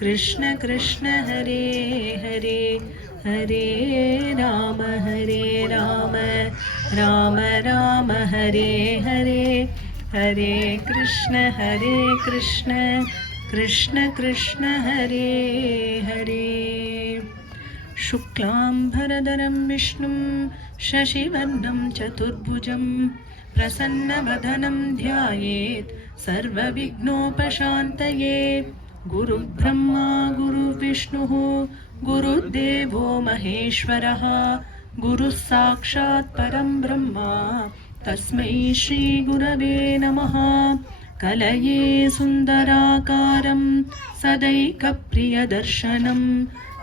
कृष्ण कृष्ण हरे हरे हरे राम राम राम हरे हरे हरे कृष्ण कृष्ण कृष्ण हरे हरे शुक्लांबरधरं विष्णुं शशिवर्णं चतुर्भुजं प्रसन्नवदनं ध्यायेत् सर्वविघ्नोपशान्तये गुरुब्रह्मा गुरुविष्णुः गुरुदेवो महेश्वरः गुरुः साक्षात् परं ब्रह्मा तस्मै श्रीगुरवे नमः। कलये सुन्दराकारं सदैकप्रियदर्शनम्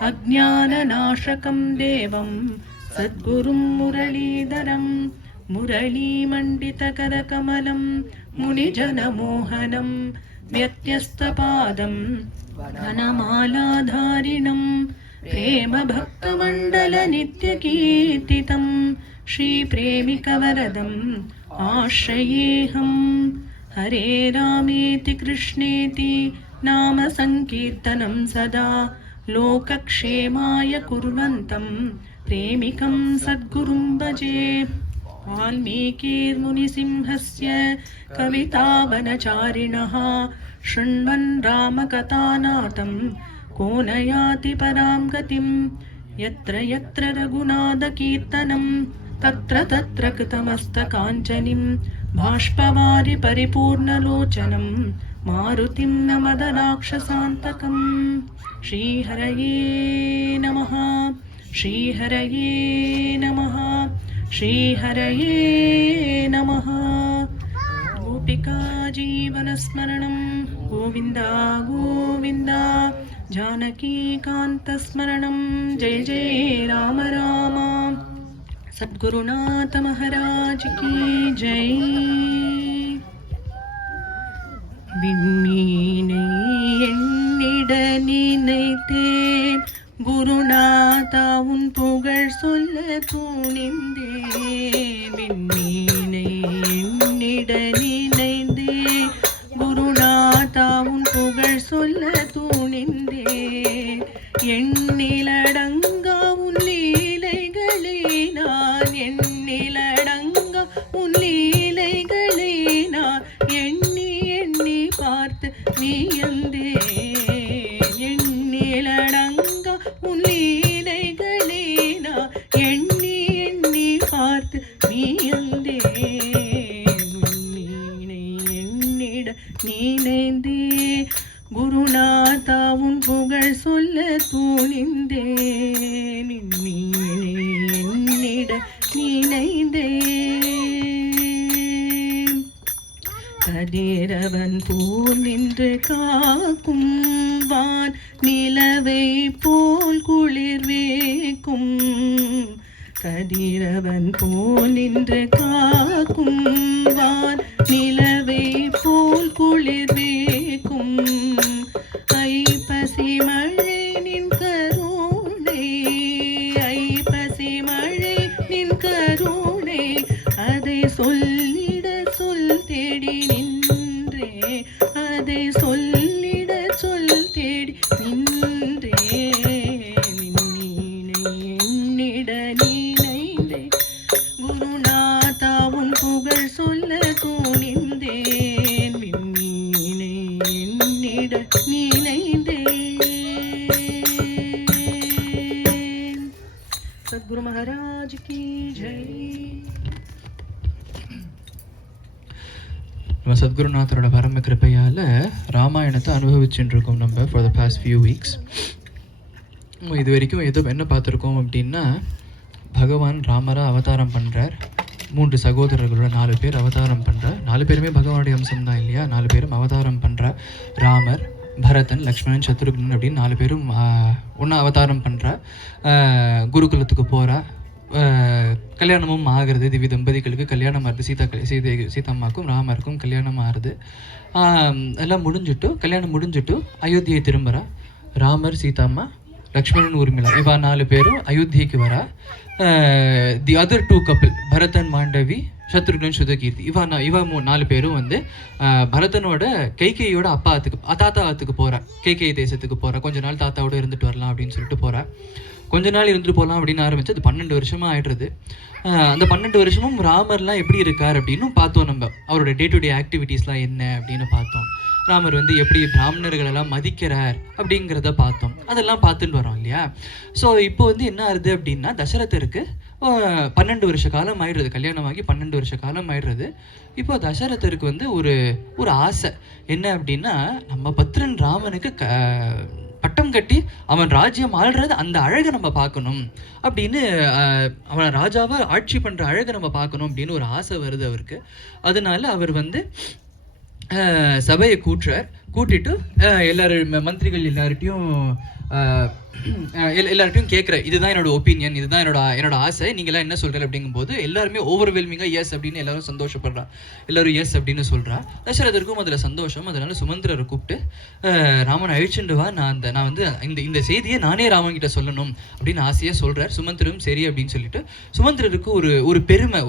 अज्ञाननाशकं देवं सद्गुरुं मुरलीधरं मुरलीमण्डितकरकमलं मुनिजनमोहनं व्यत्यस्तपादं वनमालाधारिणं प्रेमभक्तमण्डलनित्यकीर्तितं श्रीप्रेमिकवरदम् आश्रयेऽहम्। हरे रामेति कृष्णेति नाम संकीर्तनं सदा लोकक्षेमाय कुर्वन्तं प्रेमिकं सद्गुरुं भजे। वाल्मीकिर्मुनिसिंहस्य कवितावनचारिणः शृण्वन् रामकथानाथं को न याति परां गतिं। यत्र यत्र रघुनाथकीर्तनं तत्र तत्र कृतमस्तकाञ्जलिं बाष्पवारि परिपूर्णलोचनं मारुतिं नमद राक्षसान्तकम्। श्रीहरये नमः श्रीहरये नमः श्रीहरये नमः। गोपिका जीवनस्मरणं गोविन्द गोविन्द जानकीकान्तस्मरणं जय जय राम राम। सद्गुरुनाथ महाराज की जय। விண்மீனை எண்ணிட நினைத்தேன் குருநாதா உன் புகழ் சொல்ல துணிந்தேன். விண்மீனை எண்ணிட நினைந்தேன் குருநாதா உன் புகழ் சொல்ல துணிந்தேன். எண்ணிலடங்கா உன் லீலைகளே நான் எண்ணிலடங்கா உன் லீலைகளே நான் எண்ணி எண்ணி பார்த்து வியந்தேன். எண்ணிலடங்கா உன் லீலைகளே நான் எண்ணி எண்ணி பார்த்து வியந்தேன். உன்னீனை எண்ணிட நினைந்தே குருநாதா உன் புகழ் சொல்ல துணிந்தேன். மீனை எண்ணிட நினைந்தேன். கதிரவன் போல் நின்று காக்கும் வான் நிலவை போல் குளிர் வேக்கும். கதிரவன் போல் நின்று காக்கும் வான் நிலவை போல் குளிர் வேக்கும். ஐப்பசி மழை நின் கருணை ஐப்பசி மழை நின் கருணை அதை சொல்லிட சொல் தேடி நின்றே அதை சொல்லிட சொல் தேடி நின்றே. நின்னீனை எண்ணிட நினைந்தே குருநாதா உன் புகழ் சொல்ல துணிந்தேன். விண்ணீனை எண்ணிட நினைந்தேன். சத்குரு மகாராஜ் கி ஜெய். நம்ம சத்குருநாதரோட பரம கிருப்பையால் ராமாயணத்தை அனுபவிச்சுட்டு இருக்கோம் நம்ம for the past few weeks. இது வரைக்கும் என்ன பார்த்துருக்கோம் அப்படின்னா, பகவான் ராமராக அவதாரம் பண்ணுறார். 3 சகோதரர்களோட 4 பேர் அவதாரம் பண்ணுறார். 4 பேருமே பகவானுடைய அம்சம் தான் இல்லையா? 4 பேரும் அவதாரம் பண்ணுறார். ராமர், பரதன், லக்ஷ்மணன், சத்ருக்னன் அப்படின்னு 4 பேரும் ஒன்றா அவதாரம் பண்ணுறா. குருகுலத்துக்கு போகிறா. கல்யாணமும் ஆகிறது. திவ்ய தம்பதிகளுக்கு கல்யாணம் ஆகுது. சீதாம்மாக்கும் ராமருக்கும் கல்யாணம் ஆகுது. எல்லாம் கல்யாணம் முடிஞ்சுட்டு அயோத்தியை திரும்புகிறா. ராமர், சீதாம்மா, லக்ஷ்மணன், ஊர்மிளா இவா 4 பேரும் அயோத்தியைக்கு வரா. The other 2 couple Bharathan Mandavi Shatrughan Shrutakirti இவ 4 பேரும் வந்து பரதனோட கைகேயோட தாத்தாத்துக்கு போகிறா. கைகேயி தேசத்துக்கு போகிறா. கொஞ்ச நாள் தாத்தாவோட இருந்துட்டு வரலாம் அப்படின்னு சொல்லிட்டு போகிறா. கொஞ்ச நாள் இருந்துட்டு போகலாம் அப்படின்னு ஆரம்பிச்சு அது 12 வருஷமாக ஆயிடுறது. அந்த 12 வருஷமும் ராமர்லாம் எப்படி இருக்கார் அப்படின்னு பார்த்தோம். நம்ம அவரோட டே டு டே ஆக்டிவிட்டீஸ்லாம் என்ன அப்படின்னு பார்த்தோம். ராமர் வந்து எப்படி பிராமணர்களெல்லாம் மதிக்கிறார் அப்படிங்கிறத பார்த்தோம். அதெல்லாம் பார்த்துட்டு வரோம் இல்லையா. ஸோ இப்போ வந்து என்ன ஆகுது அப்படின்னா தசரதருக்கு 12 வருஷ காலம் ஆயிடுறது. கல்யாணமாகி 12 வருஷ காலம் ஆயிடுறது. இப்போ தசரதருக்கு வந்து ஒரு ஆசை என்ன அப்படின்னா நம்ம பத்ரன் ராமனுக்கு பட்டம் கட்டி அவன் ராஜ்யம் ஆள்றது அந்த அழகை நம்ம பார்க்கணும் அப்படின்னு, அவன் ராஜாவை ஆட்சி பண்ணுற அழகை நம்ம பார்க்கணும் அப்படின்னு ஒரு ஆசை வருது அவருக்கு. அதனால அவர் வந்து சபையை கூட்டிட்டு எல்லாரும் மந்திரிகள் எல்லார்ட்டையும் கேட்குற இதுதான் என்னோட ஒப்பீனியன், இதுதான் என்னோட ஆசை, நீங்களாம் என்ன சொல்கிற அப்படிங்கும்போது எல்லாருமே ஓவர்வெல்மிங்காக எஸ் அப்படின்னு எல்லாரும் சந்தோஷப்படுறா. எல்லாரும் எஸ் அப்படின்னு சொல்கிறா. தசரதருக்கும் அதில் சந்தோஷம். அதனால சுமந்திரரை கூப்பிட்டு ராமன் அழிச்சுண்டு வா, நான் வந்து இந்த செய்தியை நானே ராமன் கிட்ட சொல்லணும் அப்படின்னு ஆசையாக சொல்கிறார். சுமந்திரரும் சரி அப்படின்னு சொல்லிட்டு சுமந்திரருக்கு ஒரு பெருமை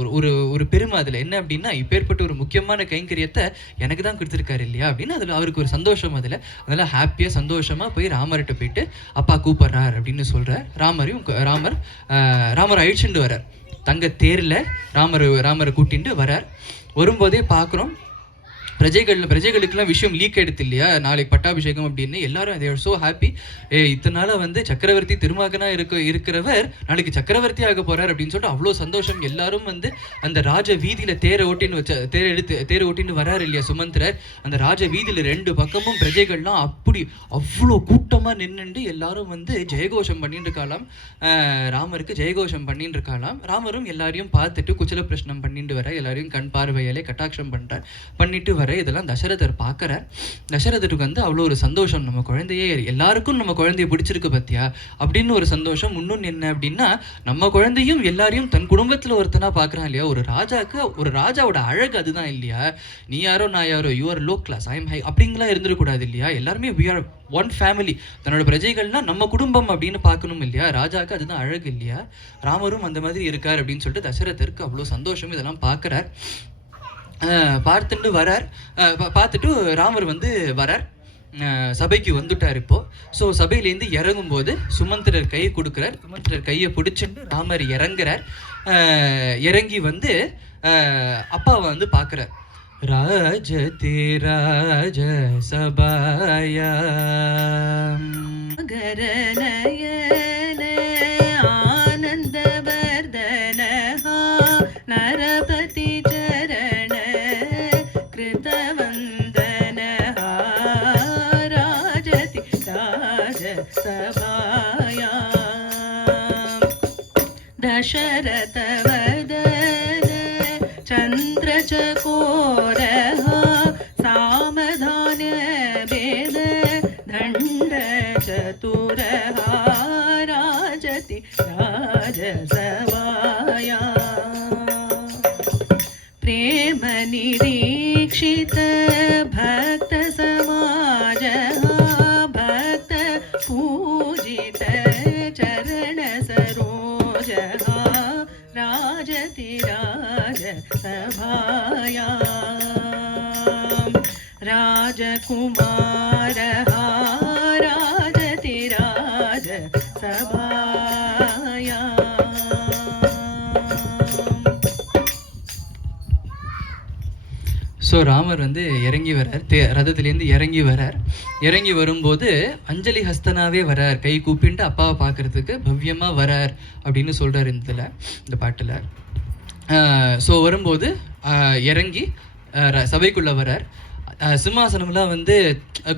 ஒரு பெருமை அதில் என்ன அப்படின்னா இப்பேற்பட்ட ஒரு முக்கியமான கைங்கரியத்தை எனக்கு தான் கொடுத்துருக்காரு இல்லையா அப்படின்னு அதில் அவருக்கு ஒரு சந்தோஷம். அதனால ஹாப்பியாக சந்தோஷமாக போய் ராமர்கிட்ட போயிட்டு அப்பா கூப்பிட்றார் அப்படின்னு சொல்கிறார். ராமர் அழிச்சுண்டு வரார். தங்க தேரில் ராமரை கூட்டிட்டு வரார். வரும்போதே பார்க்குறோம் பிரஜைகளுக்கெல்லாம் விஷயம் லீக் ஆயிடுது இல்லையா, நாளைக்கு பட்டாபிஷேகம் அப்படின்னு. எல்லாரும் they are so happy. இத்தனை நாளாக வந்து சக்கரவர்த்தி திருமகனா இருக்கிறவர் நாளைக்கு சக்கரவர்த்தி ஆக போறார் அப்படின்னு சொல்லிட்டு அவ்வளோ சந்தோஷம். எல்லாரும் வந்து அந்த ராஜ வீதியில தேரை ஓட்டின்னு வராரு இல்லையா சுமந்திரர். அந்த ராஜ வீதியில 2 பக்கமும் பிரஜைகள்லாம் அவ்வளோ கூட்டமா நின்றுண்டு எல்லாரும் வந்து ஜெயகோஷம் பண்ணிட்டு இருக்கலாம். ராமருக்கு ஜெயகோஷம் பண்ணிட்டு இருக்கலாம். ராமரும் எல்லாரையும் பார்த்துட்டு குச்சல பிரச்சனம் பண்ணிட்டு வர, எல்லாரையும் கண் பார்வையாலே கட்டாட்சம் பண்ணிட்டு வர. இதெல்லாம் தசரதர் பார்க்கறார். தசரதருக்கு வந்து அவ்வளோ ஒரு சந்தோஷம். நம்ம குழந்தையே எல்லாருக்கும் நம்ம குழந்தைய பிடிச்சிருக்கு பத்தியா அப்படின்னு ஒரு சந்தோஷம். இன்னொன்று என்ன அப்படின்னா நம்ம குழந்தையும் எல்லாரையும் தன் குடும்பத்தில் ஒருத்தனா பார்க்குறான் இல்லையா. ஒரு ராஜாவோட அழகு அதுதான் இல்லையா. நீ யாரோ நான் யாரோ, you are low class, I am high அப்படிங்கலாம் இருந்துடக்கூடாது இல்லையா. எல்லாருமே வி ஆர் ஒன் ஃபேமிலி. தன்னோட பிரஜைகள்னா நம்ம குடும்பம் அப்படின்னு பார்க்கணும் இல்லையா. ராஜாவுக்கு அதுதான் அழகு இல்லையா. ராமரும் அந்த மாதிரி இருக்கார் அப்படின்னு சொல்லிட்டு தசரதருக்கு அவ்வளோ சந்தோஷம். இதெல்லாம் பார்க்குறார். பார்த்துட்டு ராமர் வந்து வரார். சபைக்கு வந்துட்டார் இப்போ. ஸோ சபையிலேருந்து இறங்கும்போது சுமந்திரர் கை கொடுக்குறார். சுமந்திரர் கையை பிடிச்சிட்டு ராமர் இறங்குறார். இறங்கி வந்து அப்பாவை வந்து பார்க்குறார். ராஜதி ராஜ சபாயா ஆனந்தவர்தன நரபதி दशरथ वदन चंद्रचकोर सामधान्य वेद दंड चतुर राजति राजसभाया प्रेम निरीक्षित भक्त समाज भक्त पूजित चरण सरोज राजति राजसभाया राजकुमार राजति राजसभाया. ஸோ ராமர் வந்து இறங்கி வரார். ரதத்துலேருந்து இறங்கி வரும்போது அஞ்சலி ஹஸ்தனாவே வரார். கை கூப்பிட்டு அப்பாவை பார்க்கறதுக்கு பவ்யமாக வரார் அப்படின்னு சொல்கிறார் இந்த பாட்டில். ஸோ வரும்போது இறங்கி சபைக்குள்ளே வரார். சிம்மாசனம்லாம் வந்து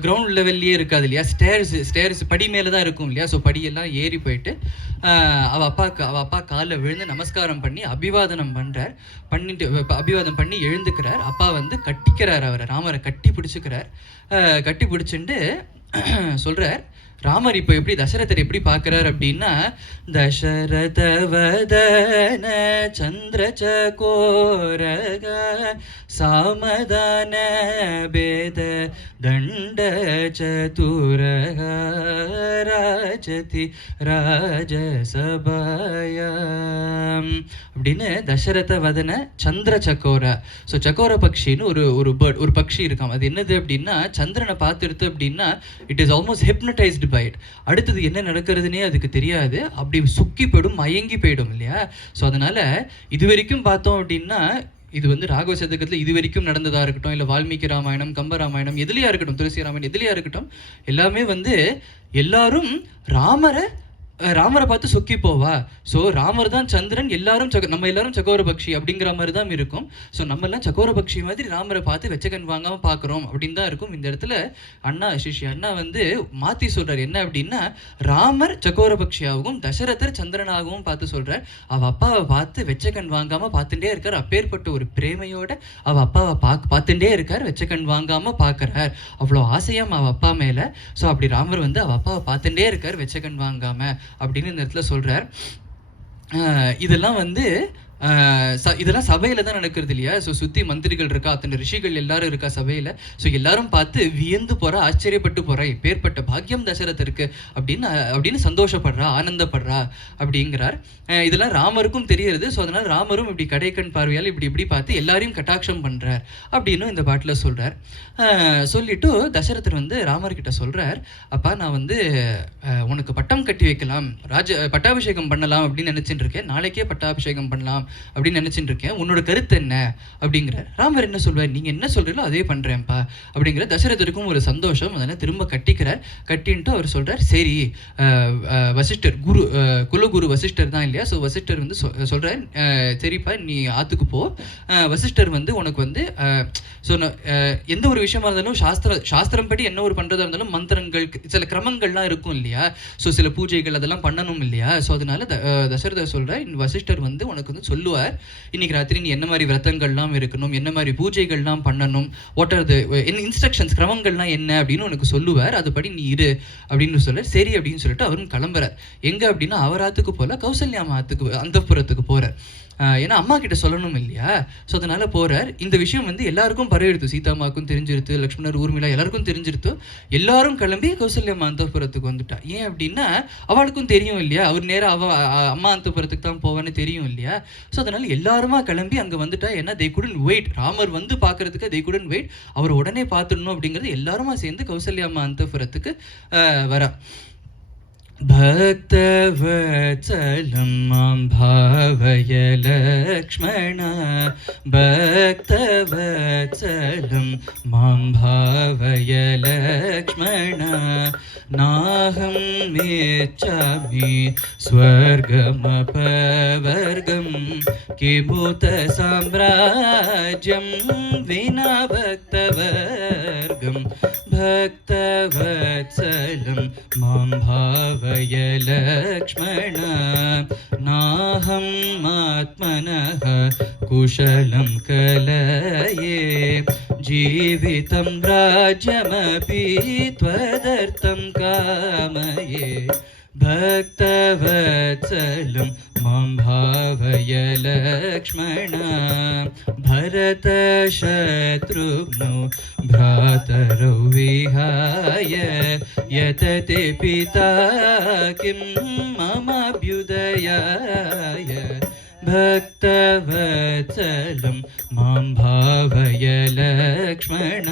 கிரவுண்ட் லெவல்லையே இருக்காது இல்லையா. ஸ்டேர்ஸ் படி மேலே தான் இருக்கும் இல்லையா. ஸோ படியெல்லாம் ஏறி போயிட்டு அவள் அப்பா காலில் விழுந்து நமஸ்காரம் பண்ணி அபிவாதனம் பண்ணுறார். அபிவாதம் பண்ணி எழுந்துக்கிறார். அப்பா வந்து கட்டிக்கிறார். ராமரை கட்டி பிடிச்சுட்டு சொல்கிறார். ராமர் இப்போ எப்படி தசரதர் எப்படி பார்க்குறார் அப்படின்னா தசரத வதன சந்திரச்சகோரக சாமதான பேத தண்ட சதுரக ராஜதி ராஜசபாயாம் அப்படின்னு தசரத வதன சந்திர சக்கோர. ஸோ சக்கோர பக்ஷின்னு ஒரு பேர்ட், ஒரு பக்ஷி இருக்காம். அது என்னது அப்படின்னா சந்திரனை பார்த்துடுத்து அப்படின்னா it is almost hypnotized by it. அடுத்தது என்ன நடக்கிறதுனே அதுக்கு தெரியாது, அப்படி சுக்கி போயிடும், மயங்கி போயிடும் இல்லையா. ஸோ அதனால இது வரைக்கும் பார்த்தோம் அப்படின்னா இது வந்து ராகவ சதகத்தில் இது வரைக்கும் நடந்ததாக இருக்கட்டும், இல்லை வால்மீகி ராமாயணம், கம்ப ராமாயணம், எதுலையா இருக்கட்டும், துளசி ராமாயணம் எதுலையா இருக்கட்டும், எல்லாமே வந்து எல்லாரும் ராமரை பார்த்து சொக்கி போவா. ஸோ ராமர் தான் சந்திரன், எல்லாரும் நம்ம எல்லாரும் சக்கோர பக்ஷி அப்படிங்கிற மாதிரி தான் இருக்கும். ஸோ நம்ம எல்லாம் சக்கோர பக்ஷி மாதிரி ராமரை பார்த்து வெச்சகன் வாங்காம பார்க்குறோம் அப்படின்னு தான் இருக்கும். இந்த இடத்துல அண்ணா வந்து மாற்றி சொல்றார். என்ன அப்படின்னா ராமர் சக்கோர பக்ஷியாகவும் தசரதர் சந்திரனாகவும் பார்த்து சொல்றார். அவ அப்பாவை பார்த்து வெச்சகன் வாங்காம பார்த்துட்டே இருக்கார். அப்பேற்பட்ட ஒரு பிரேமையோட அவ அப்பாவை பார்த்துட்டே இருக்கார், வெச்சகன் வாங்காம பார்க்கறார். அவ்வளோ ஆசையாம் அவ அப்பா மேல. ஸோ அப்படி ராமர் வந்து அவ அப்பாவை பார்த்துட்டே இருக்கார் வெச்சகன் வாங்காம அப்படின்னு இந்த இடத்துல சொல்றார். இதெல்லாம் வந்து இதெல்லாம் சபையில தான் நடக்கிறது இல்லையா. ஸோ சுற்றி மந்திரிகள் இருக்கா, அத்தனை ரிஷிகள் எல்லாரும் இருக்கா சபையில். ஸோ எல்லாரும் பார்த்து வியந்து போகிறா, ஆச்சரியப்பட்டு போகிறா, இப்பேற்பட்ட பாக்கியம் தசரதருக்கு அப்படின்னு சந்தோஷப்படுறா, ஆனந்தப்படுறா அப்படிங்கிறார். இதெல்லாம் ராமருக்கும் தெரிகிறது. ஸோ அதனால் ராமரும் இப்படி கடைக்கண் பார்வையால் இப்படி பார்த்து எல்லாரையும் கட்டாட்சம் பண்ணுறார் அப்படின்னு இந்த பாட்டில் சொல்கிறார். சொல்லிட்டு தசரதர் வந்து ராமர்கிட்ட சொல்கிறார், அப்பா நான் வந்து உனக்கு பட்டம் கட்டி வைக்கலாம், பட்டாபிஷேகம் பண்ணலாம் அப்படின்னு நினச்சிட்டு இருக்கேன், நாளைக்கே பட்டாபிஷேகம் பண்ணலாம் அப்படின்னு நினைச்சிட்டு இருக்கேன், உன்னோட கருத்து என்ன அப்படிங்கிறார். ராமர் என்ன சொல்வார், நீங்க என்ன சொல்றீங்களோ அதே பண்றேன்ப்பா அப்படிங்கிற. தசரதருக்கும் ஒரு சந்தோஷம், அதனால திரும்ப கட்டிக்கிறார். கட்டின்ட்டு அவர் சொல்றார், சரி வசிஷ்டர் குலகுரு வசிஷ்டர் தான் இல்லையா. ஸோ வசிஷ்டர் வந்து சொல்றார், சரிப்பா நீ ஆத்துக்கு போ. வசிஷ்டர் வந்து உனக்கு வந்து ஸோ எந்த ஒரு விஷயமா இருந்தாலும் சாஸ்திரம் படி என்ன ஒரு பண்றதா இருந்தாலும் மந்திரங்கள் சில கிரமங்கள்லாம் இருக்கும் இல்லையா. ஸோ சில பூஜைகள் அதெல்லாம் பண்ணணும் இல்லையா. ஸோ அதனால தசரதர் சொல்றார், வசிஷ்டர் வந்து உனக்கு வந்து சொல்லுவார், இன்னைக்கு ராத்திரி நீ என்ன மாதிரி விரதங்கள்லாம் இருக்கணும், என்ன மாதிரி பூஜைகள்லாம் பண்ணணும், வாட் ஆர் த இன்ஸ்ட்ரக்ஷன்ஸ், கிரமங்கள்லாம் என்ன அப்படின்னு உனக்கு சொல்லுவார், அதுபடி நீ இரு அப்படின்னு சொல்ல. சரி அப்படின்னு சொல்லிட்டு அவரும் கிளம்புறார். எங்க அப்படின்னா அவர் ஆத்துக்கு போல கௌசல்யாமா ஆத்துக்கு அந்தப்புறத்துக்கு போறார். ஏன்னா அம்மா கிட்ட சொல்லணும் இல்லையா. ஸோ அதனால போறார். இந்த விஷயம் வந்து எல்லாருக்கும் பரவிடுத்து, சீதாமாவுக்கும் தெரிஞ்சிருத்து, லக்ஷ்மணர் ஊர்மிளா எல்லாருக்கும் தெரிஞ்சிருத்து. எல்லாரும் கிளம்பி கௌசல்யம்மா அந்தப்புறத்துக்கு வந்துட்டா. ஏன் அப்படின்னா அவளுக்கும் தெரியும் இல்லையா, அவர் நேரம் அம்மா அந்தப்புறத்துக்கு தான் போவான்னு தெரியும் இல்லையா. ஸோ அதனால எல்லாருமா கிளம்பி அங்கே வந்துட்டா. ஏன்னா they couldn't wait, ராமர் வந்து பார்க்கறதுக்கு they couldn't wait, அவர் உடனே பார்த்துடணும் அப்படிங்கிறது எல்லாருமா சேர்ந்து கௌசல்யம்மா அந்தப்புறத்துக்கு வரா. भक्तवत्सलं मां भावय लक्ष्मण, भक्तवत्सलं मां भावय लक्ष्मण, नाहं मेच्छामि स्वर्गमपवर्गं, किमुत साम्राज्यं विना भक्तवर्गं, भक्तवत्सलं मां भावय लक्ष्मण, नाहं आत्मनः कुशलं कलये, जीवितं राज्यमपि त्वदर्थं कामये, भक्तवत्सलं मां भावय लक्ष्मण, भरतशत्रुघ्नौ भ्रातरौ विहाय, यतते पिता किं ममाभ्युदयाय, भक्तवत्सलं मां भावय लक्ष्मण,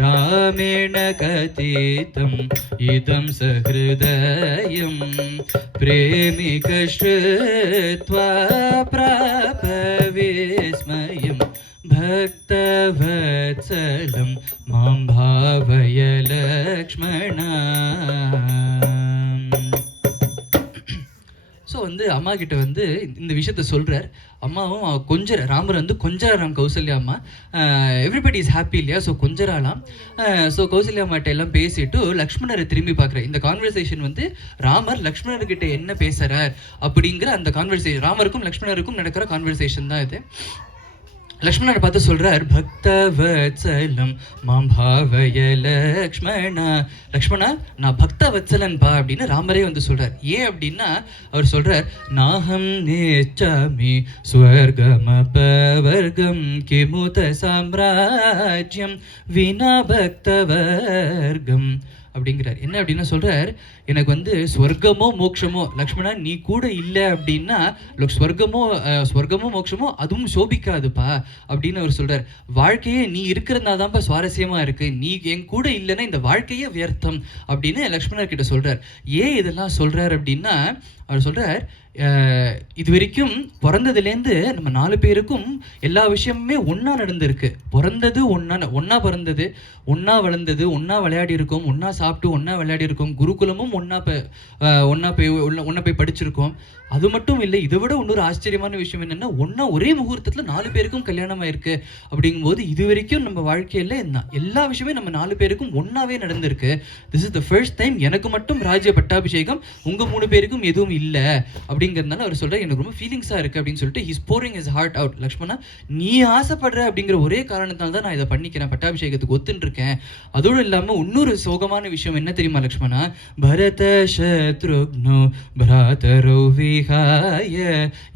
रामेण कथितं इदं सहृदयं, प्रेमिकश्रुत्वा प्राप विस्मयं, भक्तवत्सलं मां भावय लक्ष्मण. ஸோ வந்து அம்மா கிட்ட வந்து இந்த விஷயத்த சொல்கிறார். அம்மாவும் கொஞ்சம் ராமர் வந்து கொஞ்சம் கௌசல்யா அம்மா, எவ்ரிபடி இஸ் ஹாப்பி இல்லையா. ஸோ கொஞ்சராலாம். ஸோ கௌசல்யா அம்மாட்ட எல்லாம் பேசிட்டு லக்ஷ்மணரை திரும்பி பார்க்குறேன். இந்த கான்வர்சேஷன் வந்து ராமர் லக்ஷ்மணர்கிட்ட என்ன பேசுகிறார் அப்படிங்கிற அந்த கான்வர்சேஷன், ராமருக்கும் லக்ஷ்மணருக்கும் நடக்கிற கான்வர்சேஷன் தான் இது. லக்ஷ்மணனை பார்த்து சொல்றார், பக்தவத்சலம் மாம் பாவய லக்ஷ்மணா. லக்ஷ்மணா, நான் பக்தவத்சலன் பா அப்படின்னு ராமரே வந்து சொல்றார். ஏன் அப்படின்னா அவர் சொல்றார், நாஹம் நேச்சாமி ஸ்வர்கமபவர்கம் கிமுத சாம்ராஜ்யம் வினா பக்தவர்கம் அப்படிங்கிறார். என்ன அப்படின்னா சொல்றார், எனக்கு வந்து ஸ்வர்க்கமோ மோட்சமோ, லக்ஷ்மணா நீ கூட இல்லை அப்படின்னா ஸ்வர்க்கமோ மோட்சமோ அதுவும் சோபிக்காதுப்பா அப்படின்னு அவர் சொல்றார். வாழ்க்கையே நீ இருக்கிறதுனால தான்ப்பா சுவாரஸ்யமா இருக்கு, நீ என் கூட இல்லைன்னா இந்த வாழ்க்கையே வியர்த்தம் அப்படின்னு லக்ஷ்மணர் கிட்ட சொல்றார். ஏன் இதெல்லாம் சொல்றார் அப்படின்னா அவர் சொல்றார், இது வரைக்கும் பிறந்ததுலேருந்து நம்ம 4 பேருக்கும் எல்லா விஷயமுமே ஒன்றா நடந்திருக்கு. பிறந்தது ஒன்றா பிறந்தது, ஒன்றா வளர்ந்தது, ஒன்றா விளையாடி இருக்கோம், ஒன்றா சாப்பிட்டு ஒன்றா விளையாடி இருக்கோம், குருகுலமும் ஒன்றா போய் படிச்சிருக்கோம். அது மட்டும் இல்லை, இதை விட இன்னொரு ஆச்சரியமான விஷயம் என்னென்னா ஒரே முகூர்த்தத்தில் 4 பேருக்கும் கல்யாணம் ஆயிருக்கு. அப்படிங்கும்போது இது வரைக்கும் நம்ம வாழ்க்கையில் எல்லா விஷயமே நம்ம 4 பேருக்கும் ஒன்றாவே நடந்திருக்கு. This is the first time எனக்கு மட்டும் ராஜ்ய பட்டாபிஷேகம், உங்கள் 3 பேருக்கும் எதுவும் இல்லை அப்படிங்கிறதுனால அவர் சொல்கிறார், எனக்கு ரொம்ப ஃபீலிங்ஸாக இருக்குது அப்படின்னு சொல்லிட்டு he's pouring his heart out. Lakshmana, நீ ஆசைப்படுற அப்படிங்கிற ஒரே காரணத்தால் தான் நான் இதை பண்ணிக்கிறேன், பட்டாபிஷேகத்துக்கு ஒத்துருக்கேன். அதோடு இல்லாமல் இன்னொரு சோகமான விஷயம் என்ன தெரியுமா லக்ஷ்மணா, பரத சத்ருக்னோ பிராதரோ விஹாய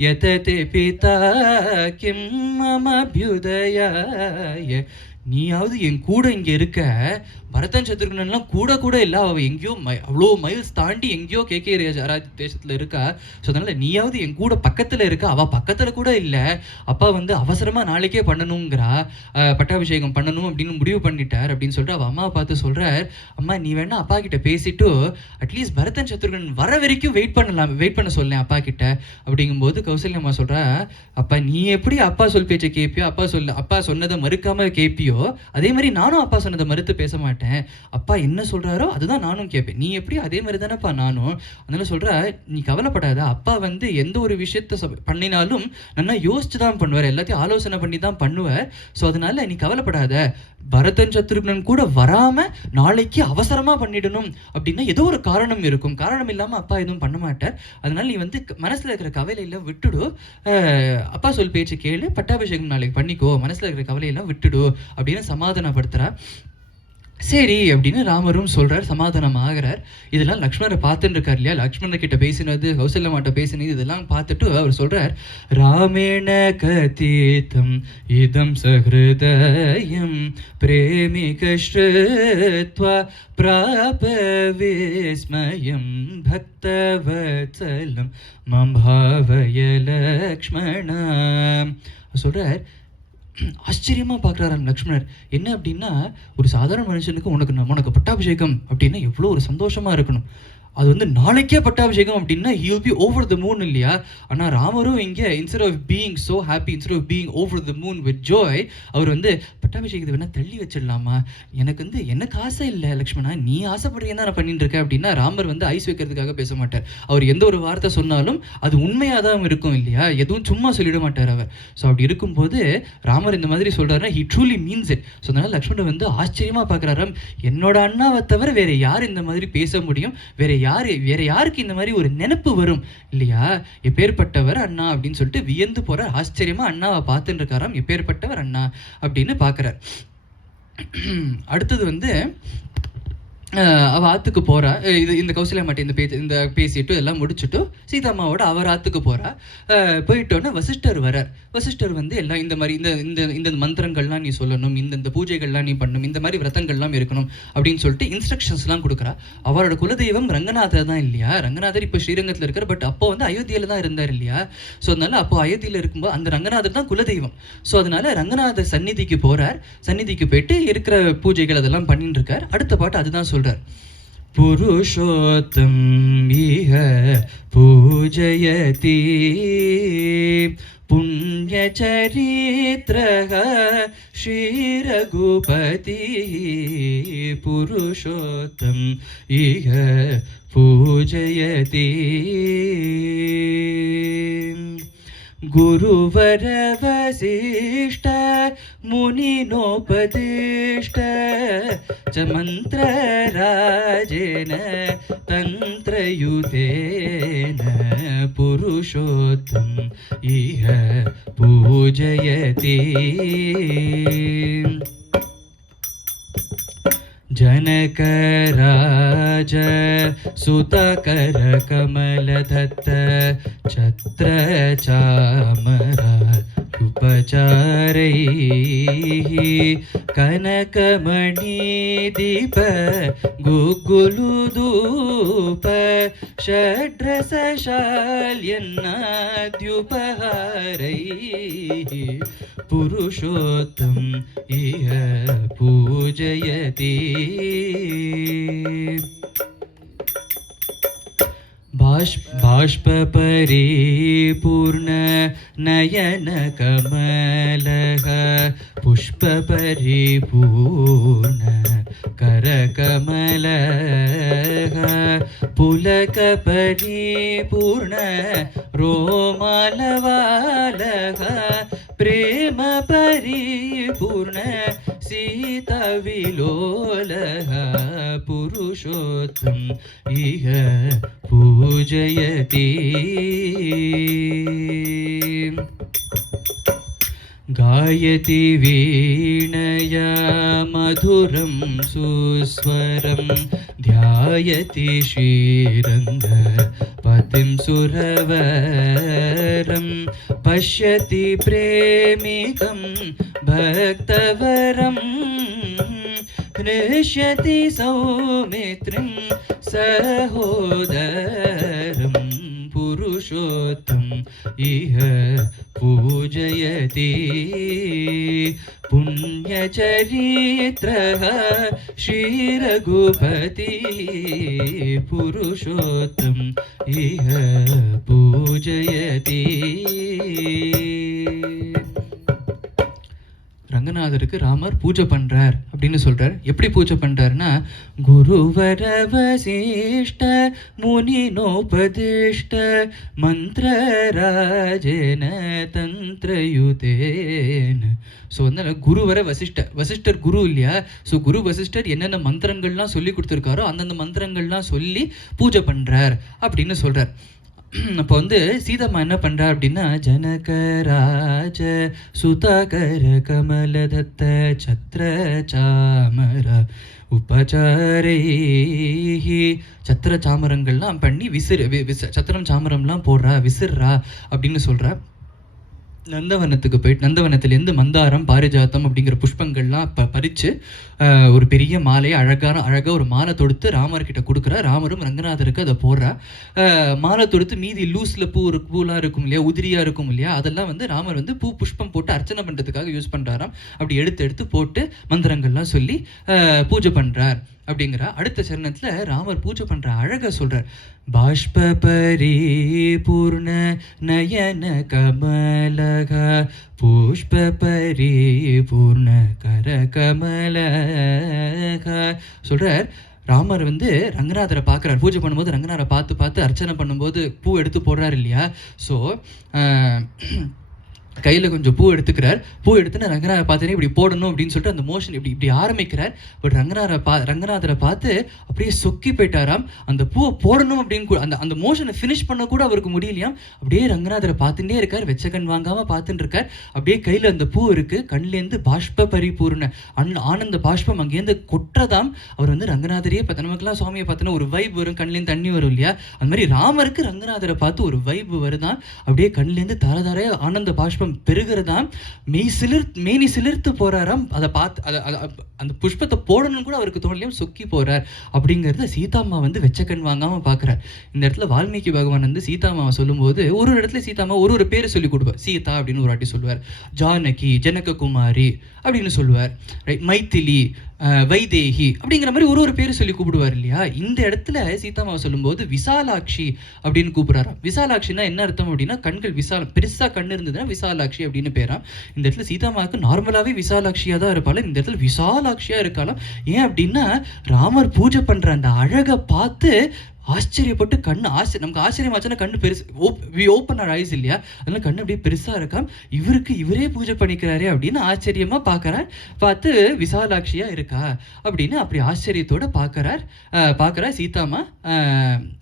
யததே பிதா கிம் மமப்யுதயாய. நீயாவது என் கூட இங்கே இருக்க, பரதன் சத்ருக்னன்லாம் கூட இல்லை, அவள் எங்கேயோ அவ்வளோ மைல்ஸ் தாண்டி எங்கேயோ கேகே ராஜ் தேசத்தில் இருக்கா. ஸோ அதனால் நீயாவது என் கூட பக்கத்தில் இருக்க, அவள் பக்கத்தில் கூட இல்லை. அப்பா வந்து அவசரமாக நாளைக்கே பண்ணணுங்கிறா, பட்டாபிஷேகம் பண்ணணும் அப்படின்னு முடிவு பண்ணிட்டார் அப்படின்னு சொல்லிட்டு அவள் அம்மாவை பார்த்து சொல்கிறார், அம்மா நீ வேணா அப்பா கிட்ட பேசிட்டு அட்லீஸ்ட் பரதன் சத்ருகன் வர வரைக்கும் வெயிட் பண்ண சொல்லேன் அப்பா கிட்ட. அப்படிங்கும்போது கௌசல்யா அம்மா சொல்கிறா, அப்பா நீ எப்படி அப்பா சொல் பேச்சை கேட்பியோ, அப்பா சொன்னதை மறுக்காமல் கேட்பியோ, அதே மாதிரி நானும் அப்பா சொன்னதை மறுத்து பேச மாட்டேன். அப்பா என்ன சொல்றாரோ அதுதான் நானும் கேட்பேன், நீ எப்படி அதே மாதிரி தானேப்பா நானும். அதனால சொல்ற, நீ கவலைப்படாத, அப்பா வந்து எந்த ஒரு விஷயத்த பண்ணினாலும் நல்லா யோசிச்சு தான் பண்ணுவார், எல்லாத்தையும் ஆலோசனை பண்ணி தான் பண்ணுவார். ஸோ அதனால நீ கவலைப்படாத, பரதன் சத்ருக்னன் கூட வராம நாளைக்கு அவசரமா பண்ணிடணும் அப்படின்னா ஏதோ ஒரு காரணம் இருக்கும், காரணம் இல்லாம அப்பா எதுவும் பண்ண மாட்டார். அதனால நீ வந்து மனசுல இருக்கிற கவலையில விட்டுடு, அப்பா சொல் பேச்சு கேளு, பட்டாபிஷேகம் நாளைக்கு பண்ணிக்கோ, மனசுல இருக்கிற கவலையெல்லாம் விட்டுடு அப்படின்னு சமாதானப்படுத்துறா. சரி அப்படின்னு ராமரும் சொல்றார், சமாதானம் ஆகிறார். இதெல்லாம் லக்ஷ்மணரை பார்த்துட்டு இருக்கார் இல்லையா, லக்ஷ்மணர் கிட்ட பேசினது, கௌசல்யமாட்ட பேசினது, இதெல்லாம் பார்த்துட்டு அவர் சொல்றார், ராமேண கதீதம் இதம் சஹ்ருதயம் பிரேமிக ஸ்ருத்வா பிராப விஸ்மயம் பக்தவத்சலம் மம் பாவய லக்ஷ்மணா. சொல்றார், ஆச்சரியமாக பார்க்குறாரு லக்ஷ்மணர். என்ன அப்படின்னா, ஒரு சாதாரண மனுஷனுக்கு உனக்கு பட்டாபிஷேகம் அப்படின்னா எவ்வளோ ஒரு சந்தோஷமாக இருக்கணும். அது வந்து நாளைக்கே பட்டாபிஷேகம் அப்படின்னா he will be over the moon இல்லையா. ஆனால் ராமரும் இங்கே instead of being so happy, instead of being over the moon with joy, அவர் வந்து பட்டாபிஷேகத்தை வேணால் தள்ளி வச்சிடலாமா, எனக்கு ஆசை இல்லை லக்ஷ்மணா, நீ ஆசைப்படுறீங்கன்னா நான் பண்ணிட்டு இருக்கேன் அப்படின்னா ராமர் வந்து ஐஸ் வைக்கிறதுக்காக பேச மாட்டார். அவர் எந்த ஒரு வார்த்தை சொன்னாலும் அது உண்மையாக தான் இருக்கும் இல்லையா, எதுவும் சும்மா சொல்லிட மாட்டார் அவர். ஸோ அப்படி இருக்கும்போது ராமர் இந்த மாதிரி சொல்கிறாருன்னா he truly means it. So அதனால் லக்ஷ்மணர் வந்து ஆச்சரியமாக பார்க்குறாரு, என்னோட அண்ணாவை தவிர வேற யார் இந்த மாதிரி பேச முடியும், வேற யாருக்கு இந்த மாதிரி ஒரு நினைப்பு வரும் இல்லையா, எப்பேற்பட்டவர் அண்ணா அப்படின்னு சொல்லிட்டு வியந்து போறார். ஆச்சரியமா அண்ணாவை பார்த்துட்டு இருக்காராம், எப்பேற்பட்டவர் அண்ணா அப்படின்னு பார்க்குறார். அடுத்தது வந்து அவள் ஆற்றுக்கு போகிறா. இந்த கௌசல்யா மாட்டேன் இந்த பேசிட்டு எல்லாம் முடிச்சுட்டு சீதாம்மாவோட அவர் ஆற்றுக்கு போகிறா. போயிட்டோன்னே வசிஷ்டர் வரார். வசிஷ்டர் வந்து எல்லாம் இந்த மாதிரி இந்த மந்திரங்கள்லாம் நீ சொல்லணும், இந்த பூஜைகள்லாம் நீ பண்ணணும், இந்த மாதிரி விரதங்கள்லாம் இருக்கணும் அப்படின்னு சொல்லிட்டு இன்ஸ்ட்ரக்ஷன்ஸ்லாம் கொடுக்குறா. அவரோட குலதெய்வம் ரங்கநாதர் தான் இல்லையா. ரங்கநாதர் இப்போ ஸ்ரீரங்கத்தில் இருக்கார், பட் அப்போ வந்து அயோத்தியில் தான் இருந்தார் இல்லையா. ஸோ அதனால அப்போ அயோத்தியில் இருக்கும்போது அந்த ரங்கநாதர் தான் குலதெய்வம். ஸோ அதனால ரங்கநாதர் சந்நிதிக்கு போகிறார். சந்நிதிக்கு போயிட்டு இருக்கிற பூஜைகள் அதெல்லாம் பண்ணிட்டு இருக்கார். அடுத்த பாட்டு அதுதான் சொல்கிறார், புருஷோத்தம் இஹ பூஜயதி புண்ணியசரித்ரஹ ஸ்ரீரகுபதி. புருஷோத்தம் இஹ பூஜயதி गुरुवर वसिष्ठ मुनिनोपदिष्ट च मन्त्रराजेन तन्त्रयुतेन पुरुषोत्तम इह पूजयति जनकराज सुतकर कमलदत्त छत्र चामर उपचारैः कनकमणिदीप गुग्गुलुदूप षड्रसशाल्यन्नाद्युपहारैः पुरुषोत्तम इह पूजयति बाष्पपरिपूर्ण नयन कमलः पुष्पपरिपूर्ण करकमलः पुलकपरिपूर्ण रोमालवालः प्रेम परिपूर्ण सीताविलोलः पुरुषोत्तम इह पूजयति गायति वीणया मधुरं सुस्वरं ध्यायति श्रीरङ्गपतिं सुरवरं पश्यति प्रेमिकं भक्तवरं हृष्यति सौमित्रिं सहोदरं पुरुषोत्तम इह पूजयति पुण्यचरित्रः श्रीरघुपति पुरुषोत्तम इह पूजयति ரங்கநாதருக்கு ராமர் பூஜை பண்றார் அப்படின்னு சொல்றார். எப்படி பூஜை பண்றாருன்னா, குருவர வசிஷ்ட முனினோபதிஷ்ட மந்திரராஜேன தந்திரயுதேன. ஸோ வந்து குருவர வசிஷ்டர் குரு இல்லையா? ஸோ குரு வசிஷ்டர் என்னென்ன மந்திரங்கள்லாம் சொல்லி கொடுத்துருக்காரோ அந்தந்த மந்திரங்கள்லாம் சொல்லி பூஜை பண்றார் அப்படின்னு சொல்றார். அப்போ வந்து சீதம்மா என்ன பண்ணுறா அப்படின்னா, ஜனகராஜ சுதாகர கமலதத்த சத்ர சாமர உபச்சாரைஹி, சத்திர சாமரங்கள்லாம் பண்ணி சத்திரம் சாமரம்லாம் போடுறா, விசிறா அப்படின்னு சொல்கிறா. நந்தவனத்துக்கு போயிட்டு நந்தவனத்துலேருந்து மந்தாரம் பாரிஜாத்தம் அப்படிங்கிற புஷ்பங்கள்லாம் பறித்து ஒரு பெரிய மாலையை அழகாக ஒரு மாலை தொடுத்து ராமர்கிட்ட கொடுக்குறா. ராமரும் ரங்கநாதருக்கு அதை போடுறா. மாலை தொடுத்து மீதி லூஸில் பூலாம் இருக்கும் இல்லையா, உதிரியாக இருக்கும் இல்லையா, அதெல்லாம் வந்து ராமர் வந்து புஷ்பம் போட்டு அர்ச்சனை பண்ணுறதுக்காக யூஸ் பண்ணுறாராம். அப்படி எடுத்து போட்டு மந்திரங்கள்லாம் சொல்லி பூஜை பண்ணுறார் அப்படிங்கிற. அடுத்த சரணத்தில் ராமர் பூஜை பண்ணுற அழகை சொல்கிறார். பாஷ்ப பரிபூர்ண நயன கமலக புஷ்ப பரிபூர்ண கர கமலக சொல்கிறார். ராமர் வந்து ரங்கநாதரை பார்க்குறார். பூஜை பண்ணும்போது ரங்கநாதரை பார்த்து அர்ச்சனை பண்ணும்போது பூ எடுத்து போடுறாரு இல்லையா. ஸோ கையில் கொஞ்சம் பூ எடுத்துக்கிறார். பூ எடுத்துன்னு ரங்கநாதரை பார்த்தேனே இப்படி போடணும் அப்படின்னு சொல்லிட்டு அந்த மோஷன் இப்படி ஆரம்பிக்கிறார். பட் ரங்கநாதரை பார்த்து அப்படியே சொக்கி போயிட்டாராம். அந்த பூவை போடணும் அப்படின்னு அந்த மோஷனை ஃபினிஷ் பண்ண கூட அவருக்கு முடியலையாம். அப்படியே ரங்கநாதரை பார்த்துட்டே இருக்கார், வெச்ச கண் வாங்காமல் பார்த்துட்டு இருக்கார். அப்படியே கையில் அந்த பூ இருக்குது. கண்லேருந்து பாஷ்ப பரிபூர்ண ஆனந்த பாஷ்பம் அங்கேருந்து கொட்டுறதாம். அவர் வந்து ரங்கநாதரையே பார்த்து, நமக்குலாம் சுவாமியை பார்த்தோன்னா ஒரு வைப் வரும், கண்லேருந்து தண்ணி வரும் இல்லையா, அந்த மாதிரி ராமருக்கு ரங்கநாதரை பார்த்து ஒரு வைப் வருதான். அப்படியே கண்லேருந்து தாரதாரையா ஆனந்த பாஷ்பம் பெருகிறதாம். மேனி சிலிர்த்து போறாராம். அதை பார்த்து அந்த புஷ்பத்தை போடணும்னு கூட அவருக்கு தோணலையும், சொக்கி போறார் அப்படிங்கிறத சீதாம்மா வந்து வெச்ச கண் வாங்காம பார்க்குறார். இந்த இடத்துல வால்மீகி பகவான் வந்து சீதாம்மாவை சொல்லும்போது ஒரு இடத்துல சீதாம்மா ஒரு பேரை சொல்லி கொடுப்பார். சீதா அப்படின்னு ஒரு வாட்டி சொல்லுவார், ஜானகி, ஜனககுமாரி அப்படின்னு சொல்லுவார், ரைட், மைத்திலி, வைதேகி அப்படிங்கிற மாதிரி ஒரு பேர் சொல்லி கூப்பிடுவார் இல்லையா. இந்த இடத்துல சீதாமாவை சொல்லும்போது விசாலாட்சி அப்படின்னு கூப்பிடுறாராம். விசாலாட்சின்னா என்ன அர்த்தம் அப்படின்னா, கண்கள் பெருசா கண்ணு இருந்ததுன்னா விசாலாட்சி அப்படின்னு பேராம். இந்த இடத்துல சீதாமாவுக்கு நார்மலாவே விசாலாட்சியா தான் இருப்பாள். இந்த இடத்துல விசாலாட்சியா இருக்காளாம். ஏன் அப்படின்னா, ராமர் பூஜை பண்ற அந்த அழகை பார்த்து ஆச்சரியப்பட்டு நமக்கு ஆச்சரியமாச்சுன்னா கண்ணு பெருசு வி ஓப்பன் ஆர் ஐஸ் இல்லையா, அதனால கண்ணு அப்படியே பெருசாக இருக்காம். இவரே பூஜை பண்ணிக்கிறாரே அப்படின்னு ஆச்சரியமாக பார்த்து விசாலாட்சியா இருக்கா அப்படின்னு அப்படி ஆச்சரியத்தோட பார்க்குறார் சீதாமா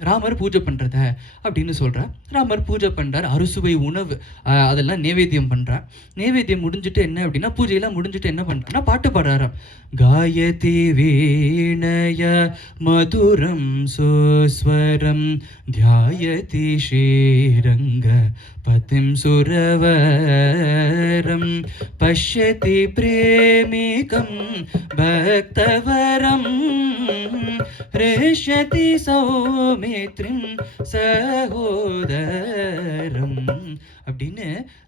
ராமர் பூஜை பண்ணுறத அப்படின்னு சொல்கிறார். ராமர் பூஜை பண்ணுறார், அறுசுவை உணவு அதெல்லாம் நேவேத்தியம் பண்ணுறார். நேவேத்தியம் முடிஞ்சுட்டு என்ன அப்படின்னா, பூஜையெல்லாம் முடிஞ்சுட்டு என்ன பண்ணுறான்னா பாட்டு பாடுறாராம். காயதி வீணய மதுரம் சுஸ்வரம் தியாயதி ஸ்ரீரங்க பதிம் சுரவரம் பஷ்யதி பிரேமிகம் பக்தவரம் ஹ்ருஷ்யதி சௌமித்ரிம் சகோதரம் அப்படின்னு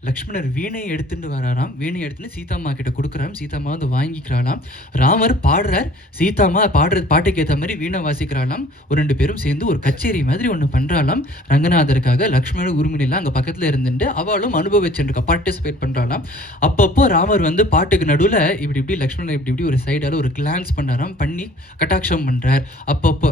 லக்ஷ்மணர் வீணை எடுத்துட்டு வராராம். வீணை எடுத்துட்டு சீதாம்மா கிட்ட கொடுக்குறாம். சீதாம்மா வந்து வாங்கிக்கிறாளாம். ராமர் பாடுறார், சீதாம்மா பாட்டுக்கு ஏற்ற மாதிரி வீணை வாசிக்கிறாளாம். ஒரு 2 பேரும் சேர்ந்து ஒரு கச்சேரி மாதிரி ஒன்று பண்ணுறாளாம் ரங்கநாதருக்காக. லக்ஷ்மணர் உரிமையெல்லாம் அங்கே பக்கத்தில் இருந்துட்டு அவளும் அனுபவிச்சுருக்கா, பார்ட்டிசிபேட் பண்ணுறாளாம். அப்பப்போ ராமர் வந்து பாட்டுக்கு நடுவில் இப்படி லக்ஷ்மணர் இப்படி ஒரு சைடால் ஒரு கிளான்ஸ் பண்ணாராம், பண்ணி கட்டாட்சம் பண்ணுறார். அப்பப்போ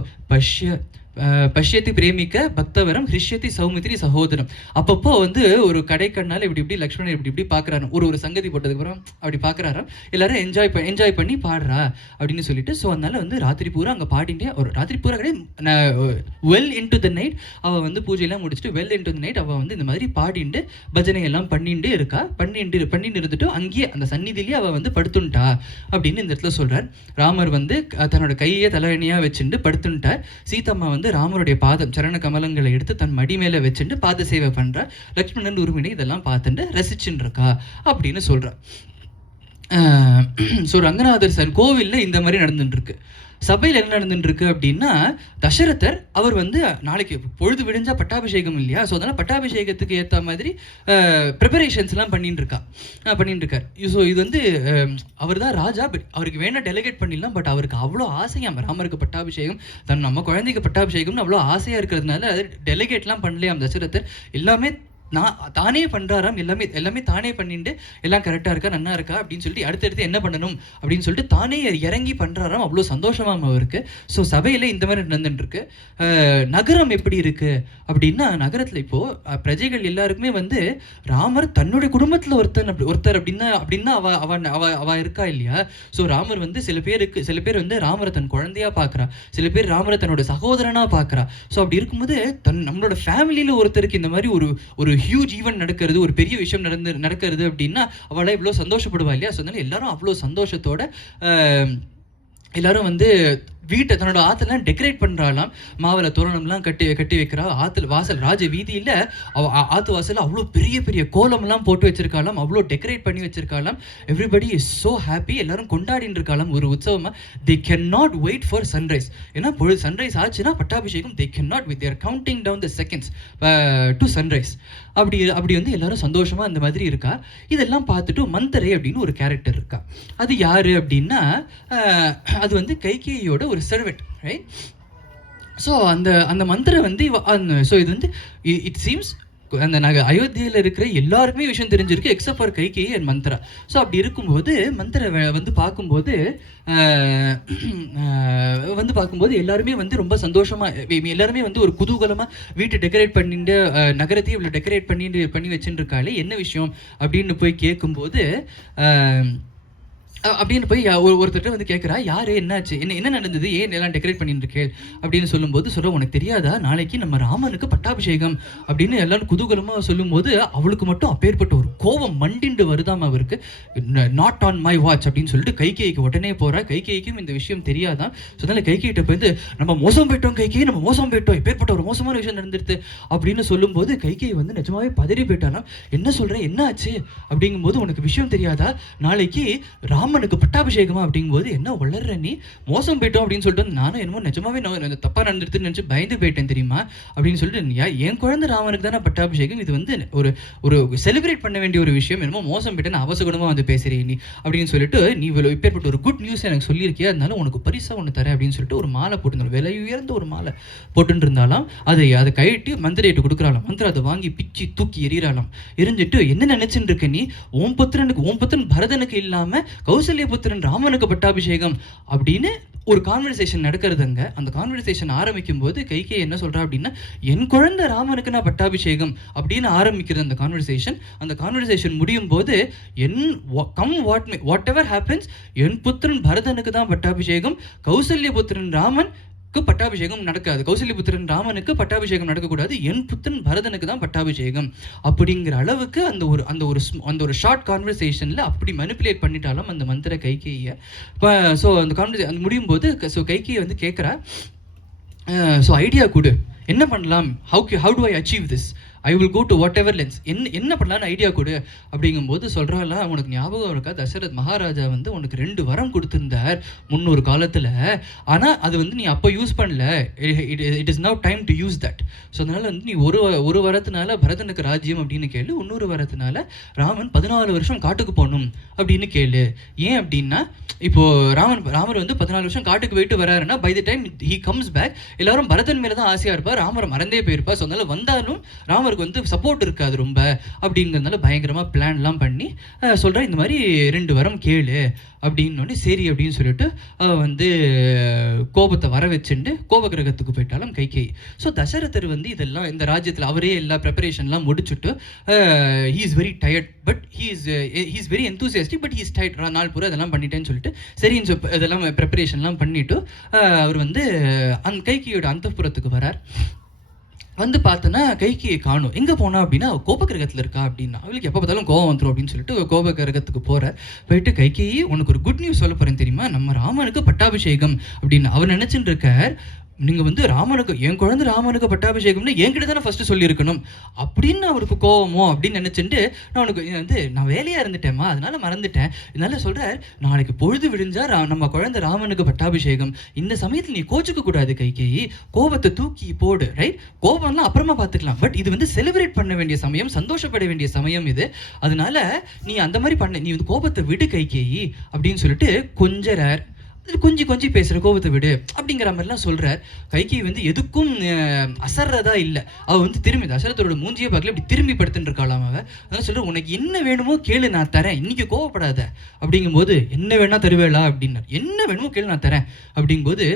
பஷ்யத்தி பிரேமிக்க பக்தவரம் ஹ்ருஷ்யதி சௌமித்ரி சகோதரம். அப்பப்போ வந்து ஒரு கடைக்கண்ணால் இப்படி லக்ஷ்மணன் இப்படி பார்க்குறாரு. ஒரு சங்கதி போட்டதுக்கப்புறம் அப்படி பார்க்குறாராம். எல்லாரும் என்ஜாய் பண்ணி பாடுறா அப்படின்னு சொல்லிட்டு. ஸோ அதனால வந்து ராத்திரி பூரா அங்கே பாடிண்டே ஒரு ராத்திரி பூரா கிடையாது, வெல் இன்டு த நைட் அவள் வந்து பூஜையெல்லாம் முடிச்சுட்டு வெல் இன்டு த நைட் அவள் வந்து இந்த மாதிரி பாடிண்டு பஜனை எல்லாம் பண்ணிட்டு இருக்கா. பண்ணிட்டு இருந்துட்டு அங்கேயே அந்த சந்நிதியிலேயே அவள் வந்து படுத்துட்டா அப்படின்னு இந்த இடத்துல சொல்றார். ராமர் வந்து தன்னோட கையை தலையணியாக வச்சுட்டு படுத்துட்டார். சீதம்மா வந்து ராமருடைய பாதம் சரண கமலங்களை எடுத்து தன் மடி மேல வச்சுட்டு பாத சேவை பண்ற. லக்ஷ்மணன் உரிமையை இதெல்லாம் பார்த்துட்டு ரசிச்சுட்டு இருக்கா அப்படின்னு சொல்ற. ஸோ ரங்கநாதர் கோவில்ல இந்த மாதிரி நடந்துட்டு இருக்கு. சபையில் என்ன நடந்துட்டு இருக்கு அப்படின்னா, தசரதர் அவர் வந்து நாளைக்கு பொழுது விடிஞ்சா பட்டாபிஷேகம் இல்லையா, ஸோ அதனால பட்டாபிஷேகத்துக்கு ஏற்ற மாதிரி ப்ரிப்பரேஷன்ஸ்லாம் பண்ணிட்டு இருக்கார். ஸோ இது வந்து அவர் தான் ராஜா, பட் அவருக்கு வேணா டெலிகேட் பண்ணிடலாம். பட் அவருக்கு அவ்வளோ ஆசையாம் ராமருக்கு பட்டாபிஷேகம், நம்ம குழந்தைக்கு பட்டாபிஷேகம்னு அவ்வளோ ஆசையாக இருக்கிறதுனால அது டெலிகேட்லாம் பண்ணலையாம் தசரதர். எல்லாமே தானே பண்ணுறாராம். எல்லாமே தானே பண்ணிட்டு எல்லாம் கரெக்டாக இருக்கா, நன்னா இருக்கா அப்படின்னு சொல்லிட்டு அடுத்தடுத்து என்ன பண்ணணும் அப்படின்னு சொல்லிட்டு தானே இறங்கி பண்ணுறாராம். அவ்வளோ சந்தோஷமாம் அவருக்கு. ஸோ சபையில் இந்த மாதிரி நடந்துட்டுருக்கு. நகரம் எப்படி இருக்கு அப்படின்னா, நகரத்தில் இப்போது பிரஜைகள் எல்லாருக்குமே வந்து ராமர் தன்னுடைய குடும்பத்தில் ஒருத்தர் அப்படின்னா அவ இருக்கா இல்லையா. ஸோ ராமர் வந்து சில பேர் வந்து ராமரை தன் குழந்தையா பார்க்குறா, சில பேர் ராமரை தன்னோட சகோதரனா பார்க்குறா. ஸோ அப்படி இருக்கும்போது நம்மளோட ஃபேமிலியில் ஒருத்தருக்கு இந்த மாதிரி ஒரு ஹியூஜ் ஈவெண்ட் நடக்கிறது, ஒரு பெரிய விஷயம் நடக்கிறது அப்படின்னா அவளை இவ்வளோ சந்தோஷப்படுவா இல்லையா. ஸோ அதனால எல்லாரும் அவ்வளோ சந்தோஷத்தோட எல்லாரும் வந்து வீட்டை தன்னோட ஆற்றுலாம் டெக்கரேட் பண்ணுறாலாம். மாவில் தோரணம்லாம் கட்டி வைக்கிறா. ஆற்றுல வாசல் ராஜ வீதியில் ஆற்று வாசலில் அவ்வளோ பெரிய கோலம்லாம் போட்டு வச்சிருக்காளாம், அவ்வளோ டெக்கரேட் பண்ணி வச்சிருக்காளாம். எவ்ரிபடி இஸ் ஸோ ஹாப்பி, எல்லாரும் கொண்டாடின்னு இருக்காளாம் ஒரு உற்சவமாக. They can not wait for sunrise. ஏன்னா பொழுது சன்ரைஸ் ஆச்சுன்னா பட்டாபிஷேகம், they can not wait, they're counting down the seconds to sunrise. அப்படி வந்து எல்லாரும் சந்தோஷமா அந்த மாதிரி இருக்கா. இதெல்லாம் பார்த்துட்டு மந்தரை அப்படின்னு ஒரு கேரக்டர் இருக்கா. அது யாரு அப்படின்னா, அது வந்து கைகேயியோட ஒரு சர்வெண்ட், ரைட்? ஸோ அந்த மந்திரம் வந்து ஸோ இது வந்து இட் சீம்ஸ் அந்த அயோத்தியில் இருக்கிற எல்லாருக்குமே விஷயம் தெரிஞ்சிருக்கு except for Kaikeyi and Mantra. So அப்படி இருக்கும்போது மந்திரை வந்து பார்க்கும்போது எல்லாருமே வந்து ரொம்ப சந்தோஷமாக, எல்லாருமே வந்து ஒரு குதூகலமாக வீட்டை டெக்கரேட் பண்ணிட்டு நகரத்தையும் இவ்வளோ டெக்கரேட் பண்ணி வச்சுட்டு இருக்காளே, என்ன விஷயம் அப்படின்னு போய் கேட்கும்போது அப்படின்னு போய் ஒருத்தர் வந்து கேட்குறா, யாரு என்னாச்சு, என்ன நடந்தது, ஏன் எல்லாம் டெக்கரேட் பண்ணிட்டு இருக்கே அப்படின்னு சொல்லும்போது சொல்ல, உனக்கு தெரியாதா நாளைக்கு நம்ம ராமனுக்கு பட்டாபிஷேகம் அப்படின்னு எல்லாரும் குதூகலமாக சொல்லும்போது அவளுக்கு மட்டும் அப்பேற்பட்ட ஒரு கோபம் மண்டிண்டு வருதாம் அவருக்கு. நாட் ஆன் மை வாட்ச் அப்படின்னு சொல்லிட்டு கைகேயிக்கு உடனே போறா. கைகேயிக்கும் இந்த விஷயம் தெரியாதான். ஸோ அதனால கைகேயிட்ட போய் நம்ம மோசம் போயிட்டோம், எப்பேற்பட்ட ஒரு மோசமான விஷயம் நடந்துருது அப்படின்னு சொல்லும்போது கைகேயி வந்து நிஜமாவே பதறி போயிட்டாலாம். என்ன சொல்றேன், என்ன ஆச்சு அப்படிங்கும்போது, உனக்கு விஷயம் தெரியாதா நாளைக்கு ராமனுக்கு பட்டாபிஷேகமா அப்படிங்கும்போது, என்ன வளர்ற நீ, மோசம் போயிட்டோம் அப்படின்னு சொல்லிட்டு நானும் என்னமோ நிஜமாவே தப்பா நடந்துருதுன்னு நினைச்சு பயந்து போயிட்டேன் தெரியுமா அப்படின்னு சொல்லிட்டு, என் குழந்தை ராமனுக்கு தானே பட்டாபிஷேகம், இது வந்து ஒரு செலிப்ரேட் பண்ண வேண்டிய ஒரு விஷயம், என்னமோ மோசம் போயிட்டேன்னு அவசகுணமா வந்து பேசுறேன் நீ அப்படின்னு சொல்லிட்டு, நீ இப்பேற்பட்ட ஒரு குட் நியூஸ் எனக்கு சொல்லியிருக்கியா, அதனால உனக்கு பரிசா ஒன்று தரேன் அப்படின்னு சொல்லிட்டு ஒரு மாலை போட்டு, விலை உயர்ந்த ஒரு மாலை போட்டு இருந்தாலும் அதை கழட்டி மந்திரிட்டு கொடுக்குறாளாம். மந்திரம் அதை வாங்கி பிச்சு தூக்கி எறிகிறாளாம். எரிஞ்சிட்டு, என்ன நினைச்சுட்டு இருக்க நீ, ஓம் புத்திரன் பரதனுக்கு இல்லாம கௌசல்ய புத்திரன் ராமனுக்கு பட்டாபிஷேகம் அப்படின்னு ஒரு கான்வர்சேஷன் நடக்கிறதுங்க. அந்த கான்வர்சேஷன் ஆரம்பிக்கும் போது கைகேயி என்ன சொல்றா அப்படின்னா, என் குழந்தை ராமனுக்கு நான் பட்டாபிஷேகம் அப்படின்னு ஆரம்பிக்கிறது அந்த கான்வர்சேஷன். அந்த கான்வர்சேஷன் முடியும் போது வாட் எவர் ஹேப்பன்ஸ், என் புத்திரன் பரதனுக்கு தான் பட்டாபிஷேகம், கௌசல்ய புத்திரன் ராமன் பட்டாபிஷேகம் நடக்காது, கௌசல்யபுத்திரன் ராமனுக்கு பட்டாபிஷேகம் நடக்கக்கூடாது, என் புத்திரன் பரதனுக்கு தான் பட்டாபிஷேகம் அப்படிங்கிற அளவுக்கு அந்த ஒரு ஷார்ட் கான்வர்சேஷனில் அப்படி மனிப்புலேட் பண்ணிட்டாலும் அந்த மந்திர கைகேயை. ஸோ அந்த கான்வர்சேஷன் முடியும் போது ஸோ கைகேயை வந்து கேட்குறா, ஸோ ஐடியா கொடு, என்ன பண்ணலாம், how do I achieve this, I will go to whatever lengths, என்ன பண்ணலான்னு ஐடியா கொடு அப்படிங்கும்போது சொல்கிறாள், உனக்கு ஞாபகம் இருக்கா, தசரத் மகாராஜா வந்து உனக்கு 2 வரம் கொடுத்துருந்தார் 300 காலத்தில், ஆனால் அது வந்து நீ அப்போ யூஸ் பண்ணல, it is now time to use that. So அதனால் வந்து நீ ஒரு வரத்தினால பரதனுக்கு ராஜ்யம் அப்படின்னு கேளு, இன்னொரு வரத்தினால ராமன் 14 வருஷம் காட்டுக்கு போகணும் அப்படின்னு கேளு. ஏன் அப்படின்னா, இப்போது ராமர் வந்து 14 வருஷம் காட்டுக்கு போயிட்டு வராருன்னா by the time he comes back எல்லாரும் பரதன் மேலே தான் ஆசையாக இருப்பார், ராமரை மறந்தே போயிருப்பார். ஸோ அதனால் வந்தாலும் ராமருக்கு வந்து சப்போர்ட் இருக்காது ரொம்ப அப்படிங்கிறதுனால பயங்கரமாக பிளான்லாம் பண்ணி சொல்கிறேன், இந்த மாதிரி 2 வரம் கேளு அப்படின்னோடனே சரி அப்படின்னு சொல்லிட்டு வந்து கோபத்தை வர வச்சுட்டு கோப கிரகத்துக்கு போயிட்டாலும் கைகேயி. ஸோ தசரதர் வந்து இதெல்லாம் இந்த ராஜ்யத்தில் அவரே எல்லா ப்ரிப்பரேஷன்லாம் முடிச்சுட்டு he is very tired, but he is very enthusiastic, but he is tired, நாள் பூரா இதெல்லாம் பண்ணிட்டேன்னு சொல்லிட்டு சரின்னு இதெல்லாம் ப்ரிப்பரேஷன்லாம் பண்ணிவிட்டு அவர் வந்து அந்த கைகேயோட அந்தப்புறத்துக்கு வரார். வந்து பார்த்தோன்னா கைகேயை காணும், எங்கே போனா அப்படின்னா கோபகிரகத்தில் இருக்கா அப்படின்னா, அவளுக்கு எப்போ பார்த்தாலும் கோவம் வந்துடும் அப்படின்னு சொல்லிட்டு கோபகிரகத்துக்கு போயிட்டு கைகேயி உனக்கு ஒரு குட் நியூஸ் சொல்ல போகிறேன் தெரியுமா, நம்ம ராமனுக்கு பட்டாபிஷேகம் அப்படின்னு அவர் நினச்சிட்டு இருக்கார். நீங்கள் வந்து ராமனுக்கு, என் குழந்தை ராமனுக்கு பட்டாபிஷேகம்னு என்கிட்ட தானே ஃபஸ்ட்டு சொல்லியிருக்கணும் அப்படின்னு அவருக்கு கோவமோ அப்படின்னு நினச்சிட்டு நான் வேலையாக இருந்துட்டேம்மா அதனால் மறந்துட்டேன், இதனால சொல்கிறார், நாளைக்கு பொழுது விடிஞ்சா நம்ம குழந்தை ராமனுக்கு பட்டாபிஷேகம், இந்த சமயத்தில் நீ கோச்சிக்க கூடாது கைகேயி, கோபத்தை தூக்கி போடு, ரைட், கோபம்லாம் அப்புறமா பார்த்துக்கலாம், பட் இது வந்து செலிப்ரேட் பண்ண வேண்டிய சமயம், சந்தோஷப்பட வேண்டிய சமயம் இது, அதனால நீ அந்த மாதிரி பண்ண, நீ வந்து கோபத்தை விடு கைகேயி அப்படின்னு சொல்லிட்டு கொஞ்சம் கொஞ்சம் பேசுகிற கோபத்தை விடு அப்படிங்கிற மாதிரிலாம் சொல்கிறார். கைகேயி வந்து எதுக்கும் அசர்றதா இல்லை, அவள் வந்து திரும்பி தசரதரோட மூஞ்சியை பார்க்கல இப்படி திரும்பி படுத்துட்டு இருக்காளாம். அவள் அதான் சொல்கிற, உனக்கு என்ன வேணுமோ கேளு நான் தரேன், இன்னைக்கு கோவப்படாத அப்படிங்கும்போது, என்ன வேணா தருவேளா அப்படின்னார், என்ன வேணுமோ கேளு நான் தரேன் அப்படிங்கும்போது,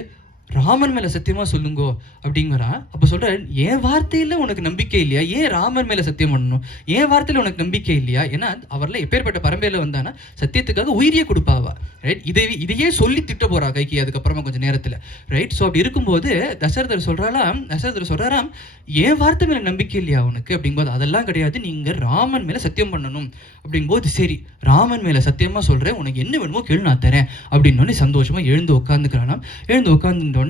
ராமன் மேலே சத்தியமாக சொல்லுங்கோ அப்படிங்கிறா. அப்போ சொல்கிறார், என் வார்த்தையில் உனக்கு நம்பிக்கை இல்லையா, ஏன் ராமன் மேலே சத்தியம் பண்ணணும், என் வார்த்தையில் உனக்கு நம்பிக்கை இல்லையா, ஏன்னா அவரில் எப்பேற்பட்ட பரம்பரையில் வந்தானா சத்தியத்துக்காக உயிரியே கொடுப்பாவா, ரைட், இதையே சொல்லி திட்ட போகிறா கைகி அதுக்கப்புறமா கொஞ்சம் நேரத்தில், ரைட். ஸோ அப்படி இருக்கும்போது தசரதர் சொல்கிறாராம், என் வார்த்தை மேலே நம்பிக்கை இல்லையா உனக்கு அப்படிங்கும்போது, அதெல்லாம் கிடையாது, நீங்கள் ராமன் மேலே சத்தியம் பண்ணணும் அப்படிங்கும்போது, சரி ராமன் மேலே சத்தியமாக சொல்கிறேன், உனக்கு என்ன வேணுமோ கேளு நான் தரேன் அப்படின்னோடனே சந்தோஷமாக எழுந்து உட்காந்துக்கிறானாம். எழுந்து உட்காந்துட்டோடனே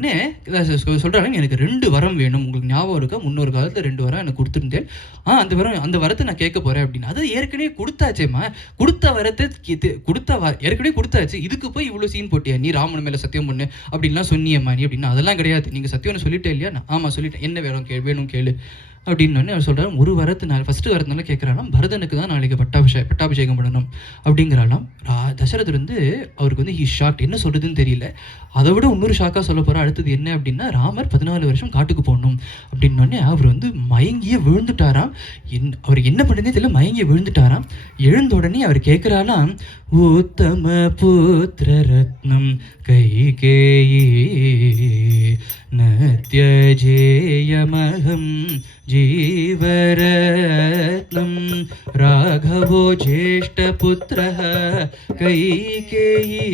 சொல்கிறாங்க, எனக்கு 2 வரம் வேணும், உங்களுக்கு ஞாபகம் இருக்கா, 300 காலத்தில் 2 வரம் எனக்கு கொடுத்துருந்தேன், அந்த வரத்தை நான் கேட்க போகிறேன் அப்படின்னு. அது ஏற்கனவே கொடுத்தாச்சேம்மா, கொடுத்த வரத்தை ஏற்கனவே கொடுத்தாச்சு, இதுக்கு போய் இவ்வளோ சீன் போட்டியா, நீ ராமன் மேலே சத்தியம் பண்ணு அப்படின்லாம் சொன்னியம்மா நீ அப்படின்னா, அதெல்லாம் கிடையாது, நீங்கள் சத்தியம்னு சொல்லிட்டே இல்லையா, ஆமாம் சொல்லிட்டேன், என்ன வேணும் கேளு அப்படின்னு அவர் சொல்கிறார். ஒரு வரத்தினால ஃபஸ்ட்டு வரத்தினால கேட்குறாலாம், பரதனுக்கு தான் நாளைக்கு பட்டாபிஷேகம் பண்ணணும் அப்படிங்கிறாலாம். தசரதர் வந்து அவருக்கு வந்து ஹீ ஷாக்ட், என்ன சொல்கிறதுன்னு தெரியல. அதை விட இன்னொரு ஷாக்காக சொல்ல போகிற அடுத்தது என்ன அப்படின்னா, ராமர் 14 வருஷம் காட்டுக்கு போகணும் அப்படின்னோடனே அவர் வந்து மயங்கியே விழுந்துட்டாராம். அவர் என்ன பண்ணுறதே தெரியல, மயங்கியே விழுந்துட்டாராம். எழுந்த உடனே அவர் கேட்குறாலாம், உத்தம புத்திர ரத்னம் கைகேயி நத்யஜேயமஹம் जीवरत्नं राघवो ज्येष्ठपुत्रः कैकेयी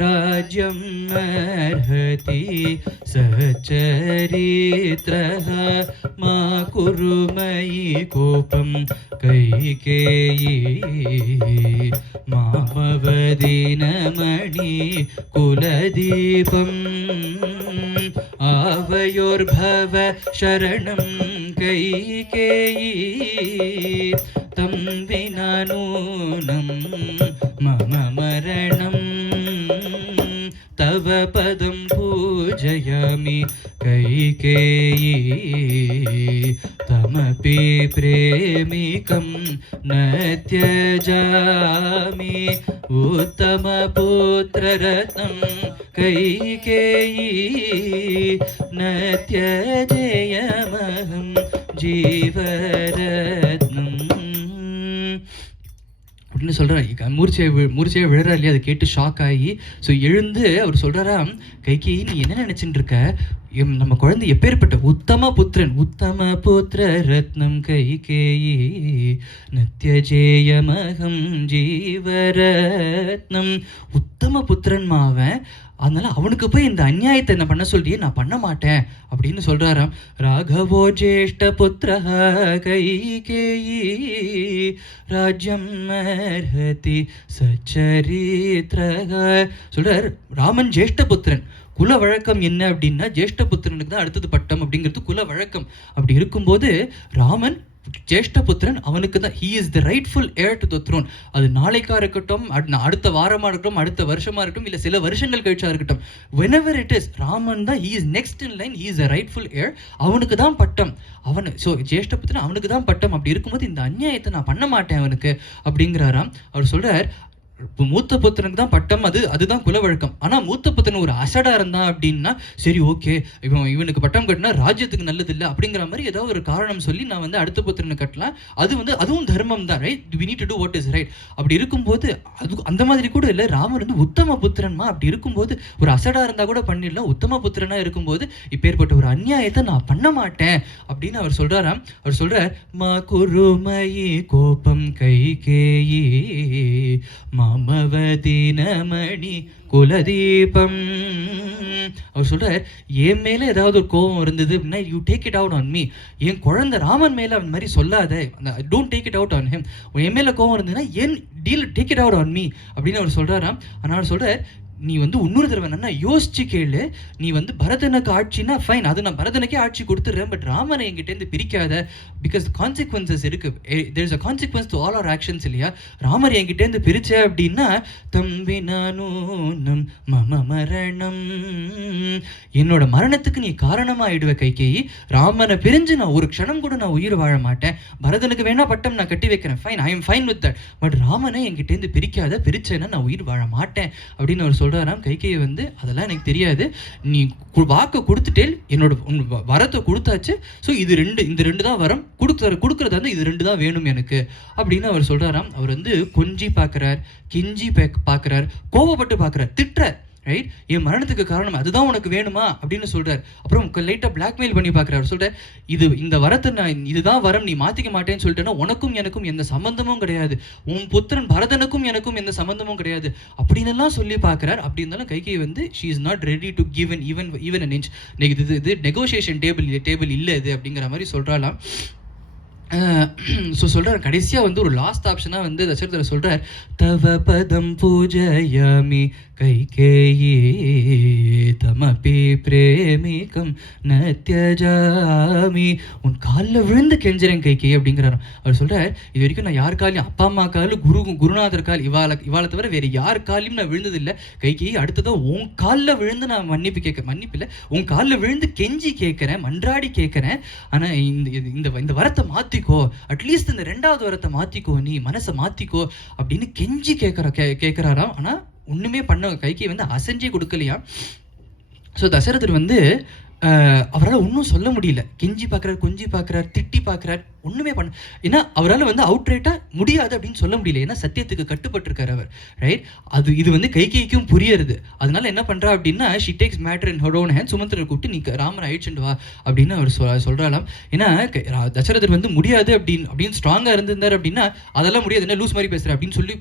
राज्यं अर्हति सचरित्रः मा कुरु मयि कोपं कैकेयी मामवदीनमणि कुलदीपम् आवयोर्भव शरणं कैकेयी तं विना नूनं मम मरणं तव पदं पूजयामि कैकेयी तमपि प्रेमिकं न त्यजामि उत्तमपुत्ररत्नं कैकेयी न त्यजेयमहं जीवरत्नं அப்படின்னு சொல்கிறார். மூர்ச்சையை விழுறா இல்லையா, அதை கேட்டு ஷாக் ஆகி ஸோ எழுந்து அவர் சொல்கிறாராம், கைகேயி நீ என்ன நினச்சிட்டு இருக்க, நம்ம குழந்தை எப்பேற்பட்ட உத்தம புத்திர ரத்னம் கைகேயி நத்யஜேயமகம் ஜீவரத்னம். உத்தம புத்திரன் மாவன், அதனால அவனுக்கு போய் இந்த அநியாயத்தை என்ன பண்ண சொல்றியே, நான் பண்ண மாட்டேன் அப்படின்னு சொல்றாராம். ராகவோ ஜேஷ்ட புத்திர கைகேயி ராஜ்யம் அர்ஹதி சச்சரித்ர. சொல்றார், ராமன் ஜேஷ்ட புத்திரன். குல வழக்கம் என்ன அப்படின்னா, ஜேஷ்ட புத்திரனுக்கு தான் அடுத்தது பட்டம் அப்படிங்கிறது குல வழக்கம். அப்படி இருக்கும்போது ராமன் ஜேஷ்ட புத்திரன், அவனுக்கு தான் he is the rightful heir to the throne. அது நாளைக்கா இருக்கட்டும், அடுத்த வாரமா இருக்கட்டும், அடுத்த வருஷமா இருக்கட்டும், இல்லை சில வருஷங்கள் கழிச்சா இருக்கட்டும், whenever it is, ராமன் தான் he is next in line, he is the rightful heir. அவனுக்கு தான் பட்டம். ஸோ ஜேஷ்ட புத்திரன் அவனுக்கு தான் பட்டம். அப்படி இருக்கும்போது இந்த அநியாயத்தை நான் பண்ண மாட்டேன் அவனுக்கு அப்படிங்கிறாராம். அவர் சொல்றார், இப்போ மூத்த புத்திரனுக்கு தான் பட்டம், அதுதான் குல வழக்கம். ஆனால் மூத்த புத்திரன் ஒரு அசடா இருந்தான் அப்படின்னா சரி ஓகே, இவனுக்கு பட்டம் கட்டினா ராஜ்யத்துக்கு நல்லது இல்லை அப்படிங்கிற மாதிரி ஏதாவது ஒரு காரணம் சொல்லி நான் வந்து அடுத்த புத்திரனை கட்டலாம், அதுவும் தர்மம் தான், right, we need to do what is right. அப்படி இருக்கும்போது அந்த மாதிரி கூட இல்லை, ராமர் வந்து உத்தம புத்திரன்மா. அப்படி இருக்கும்போது ஒரு அசடா இருந்தால் கூட பண்ணிடலாம், உத்தம புத்திரனா இருக்கும்போது இப்பேற்பட்ட ஒரு அநியாயத்தை நான் பண்ண மாட்டேன் அப்படின்னு அவர் சொல்றாராம். அவர் சொல்றார், மா குருமயி கோபம் கைகேயி மாமவதினமணி குலதீபம். அவர் சொல்றார், என் மேல ஏதாவது ஒரு கோபம் இருந்தது அப்படின்னா you take it out on me. என் குழந்தை ராமன் மேல அந்த மாதிரி சொல்லாத, don't take it out on him. என் மேல கோபம் இருந்ததுன்னா என் take it out on me அப்படின்னு அவர் சொல்றாராம். ஆனால் அவர் சொல்றார், நீ வந்து இன்னொரு தடவை என்னன்னா யோசிச்சு கேளு, நீ வந்து பரதனுக்கு ஆட்சினா ஃபைன், அது நான் பரதனுக்கே ஆட்சி கொடுத்துட்றேன், பட் ராமனை என்கிட்டேருந்து பிரிக்காத, பிகாஸ் கான்சிக்வன்சஸ் இருக்கு, there is a consequence to all our actions இல்லையா. ராமர் என்கிட்டேருந்து பிரிச்ச அப்படின்னா தம்பி நானும் மம மரணம், என்னோட மரணத்துக்கு நீ காரணமாயிடுவ கைகேயி. ராமனை பிரிஞ்சு நான் ஒரு க்ஷணம் கூட நான் உயிர் வாழ மாட்டேன். பரதனுக்கு வேணா பட்டம் நான் கட்டி வைக்கிறேன், fine, I am fine with that, but ராமனை என்கிட்டேருந்து பிரிக்காத, பிரிச்சேன்னா நான் உயிர் வாழ மாட்டேன் அப்படின்னு அவர் சொல்றாராம். கைகேயி வந்து அதெல்லாம் எனக்கு தெரியாது, நீ வாக்கு கொடுத்துட்டே, என்னோட வரத்தை கொடுத்தாச்சு, ஸோ இந்த ரெண்டு தான் வரம், கொடுக்கறதா வந்து இது 2 தான் வேணும் எனக்கு அப்படின்னு அவர் சொல்றாராம். அவர் வந்து கொஞ்சி பார்க்குறார், கெஞ்சி பார்க்குறார், கோபப்பட்டு பார்க்குறார், திட்டுறார், ரைட், என் மரணத்துக்கு காரணம் அதுதான் உனக்கு வேணுமா அப்படின்னு சொல்றார். அப்புறம் லைட்டாக பிளாக்மெயில் பண்ணி பார்க்குறாரு. சொல்றார், இந்த வரத்தை நான் இதுதான் வரம், நீ மாற்றிக்க மாட்டேன்னு சொல்லிட்டேன்னா உனக்கும் எனக்கும் எந்த சம்பந்தமும் கிடையாது, உன் புத்திரன் பரதனுக்கும் எனக்கும் எந்த சம்பந்தமும் கிடையாது அப்படின்னு சொல்லி பார்க்குறார். அப்படி இருந்தாலும் கைகேயி வந்து she is not ready to give even an inch. இது நெகோசியேஷன் டேபிள் இல்லை இது அப்படிங்கிற மாதிரி சொல்கிறாலாம். ஸோ சொல்கிறார், கடைசியாக வந்து ஒரு லாஸ்ட் ஆப்ஷனாக வந்து தசரதர் சொல்கிறார், தவ பதம் பூஜயாமி கைகேயி தமபி பிரேமிகம் நத்யஜாமி. உன் காலில் விழுந்து கெஞ்சுறேன் கைகேயி அப்படிங்கிறாராம். அவர் சொல்கிறார், இது வரைக்கும் நான் யார் காலையும், அப்பா அம்மா காலும் குருநாதர் கால், இவாளை தவிர வேறு யார் காலையும் நான் விழுந்ததில்லை கைகேயி. அடுத்ததான் உன் காலில் விழுந்து நான் மன்னிப்பில்லை, உன் காலில் விழுந்து கெஞ்சி கேட்குறேன், மன்றாடி கேட்குறேன். ஆனால் இந்த வரத்தை மாற்றிக்கோ, அட்லீஸ்ட் இந்த 2வது வரத்தை மாற்றிக்கோ, நீ மனசை மாற்றிக்கோ அப்படின்னு கெஞ்சி கேட்குறாராம். ஆனால் ஒன்றுமே பண்ண கைகேயி வந்து அசைஞ்சே கொடுக்கலையா. ஸோ தசரதர் வந்து அவரால் ஒன்றும் சொல்ல முடியல, கெஞ்சி பார்க்குறார், கொஞ்சி பார்க்குறார், திட்டி பார்க்குறார், ஒன்றுமே பண்ண, ஏன்னா அவரால் வந்து அவுட்ரைட்டாக முடியாது அப்படின்னு சொல்ல முடியல, ஏன்னா சத்தியத்துக்கு கட்டுப்பட்டிருக்கார் அவர், ரைட். இது வந்து கைகேயிக்கும் புரியுறது. அதனால என்ன பண்ணுறா அப்படின்னா, she takes matter in her own hand, சுமந்திரரை கூப்பிட்டு நீ ராமரை அழிச்சுட்டு வா அப்படின்னு அவர் சொல்கிறாலாம். ஏன்னா தசரதர் வந்து முடியாது அப்படின்னு ஸ்ட்ராங்காக இருந்திருந்தார் அப்படின்னா, அதெல்லாம் முடியாது, என்ன லூஸ் மாதிரி பேசுகிற அப்படின்னு சொல்லி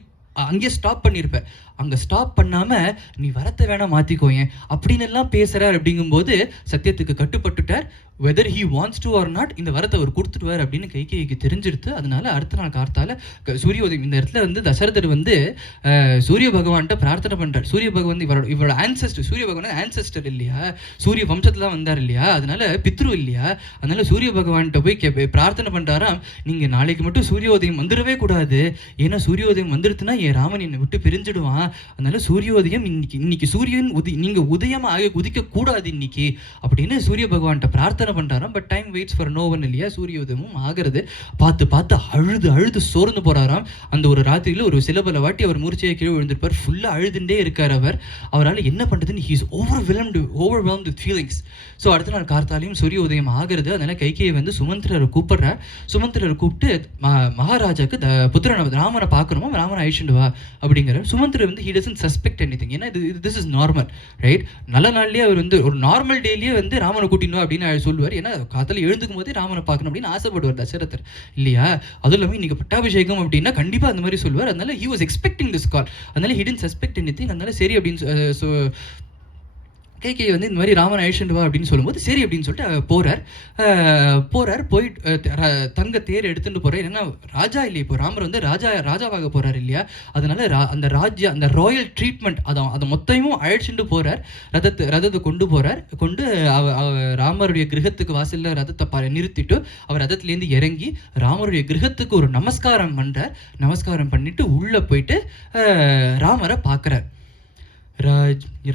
அங்கேயே ஸ்டாப் பண்ணியிருப்பேன். அங்கே ஸ்டாப் பண்ணாமல் நீ வரத்தை வேணா மாற்றிக்கோயேன் அப்படின்னு எல்லாம் பேசுகிறார். அப்படிங்கும்போது சத்தியத்துக்கு கட்டுப்பட்டுட்டார். Whether he wants to or not, இந்த வரத்தை அவர் கொடுத்துடுவார் அப்படின்னு கைகேயிக்கு தெரிஞ்சிருத்து. அதனால அடுத்த நாள் கார்த்தால சூரியோதயம். இந்த இடத்துல வந்து தசரதர் வந்து சூரிய பகவான்கிட்ட பிரார்த்தனை பண்ணுறார். சூரிய பகவான் இவரோட ஆன்செஸ்டர், சூரிய பகவான் ஆன்செஸ்டர் இல்லையா, சூரிய வம்சத்தில் தான் வந்தார் இல்லையா, அதனால பித்ரு இல்லையா, அதனால சூரிய பகவான்கிட்ட போய் பிரார்த்தனை பண்ணுறாராம், நீங்கள் நாளைக்கு மட்டும் சூரியோதயம் வந்துடவே கூடாது, ஏன்னா சூரியோதயம் வந்துடுத்துன்னா என் ராமன் என்னை விட்டு பிரிஞ்சிடுவான், அதனால சூரியோதயம் இன்னைக்கு சூரியன் நீங்கள் உதயமாக உதிக்க கூடாது இன்னைக்கு அப்படின்னு சூரிய பகவான்கிட்ட பிரார்த்தனை பிரார்த்தனை பண்ணுறாராம். But time waits for no one இல்லையா, சூரிய உதயமும் ஆகிறது. பார்த்து பார்த்து அழுது சோர்ந்து போகிறாராம். அந்த ஒரு ராத்திரியில் ஒரு சில பல வாட்டி அவர் மூர்ச்சையை கீழே விழுந்திருப்பார். ஃபுல்லாக அழுதுண்டே இருக்கார் அவர். அவரால் என்ன பண்ணுறதுன்னு he's overwhelmed with feelings. So அடுத்த நாள் கார்த்தாலையும் சூரிய உதயம் ஆகிறது. அதனால் கைகேயை வந்து சுமந்திரரை கூப்பிட்றார். சுமந்திரரை கூப்பிட்டு மகாராஜாக்கு புத்திரனை ராமனை பார்க்கணுமா, ராமனை அழிச்சுட்டு வா அப்படிங்கிற. சுமந்திரர் வந்து ஹி டசன்ட் சஸ்பெக்ட் எனிதிங். ஏன்னா திஸ் இஸ் நார்மல், ரைட்? நல்ல நாள்லேயே அவர் வந்து ஒரு நார்மல் டேலேயே வந்து ராமனை கூட்டினோம் அப்படின்னு சொல்லுவார். ஏன்னா காத்தால எழுந்துக்கும் போதே ராமனை பார்க்கணும் அப்படின்னு ஆசைப்படுவார் தசரதர் இல்லையா? அதுவும் இல்லாமல் இன்னைக்கு பட்டாபிஷேகம் அப்படின்னா கண்டிப்பாக அந்த மாதிரி சொல்லுவார். அதனால he was expecting this call. அதனால ஹி டிடன்ட் சஸ்பெக்ட் எனிதிங். அதனால சரி அப்படின்னு கைகேயி வந்து இந்த மாதிரி ராமன் அழிச்சுட்டு வா அப்படின்னு சொல்லும்போது சரி அப்படின்னு சொல்லிட்டு போறார். போயிட்டு தங்க தேர் எடுத்துட்டு போறாரு. ஏன்னா ராஜா இல்லையா, இப்போ ராமர் வந்து ராஜாவாக போறாரு இல்லையா? அதனால அந்த ராயல் ட்ரீட்மெண்ட் அதை மொத்தமும் அழைச்சிட்டு போறார். ரதத்தை கொண்டு போறார். கொண்டு ராமருடைய கிரகத்துக்கு வாசல்ல ரதத்தை நிறுத்திட்டு அவர் ரதத்துலேருந்து இறங்கி ராமருடைய கிரகத்துக்கு ஒரு நமஸ்காரம் பண்றார். நமஸ்காரம் பண்ணிட்டு உள்ள போயிட்டு ராமரை பார்க்குறார்.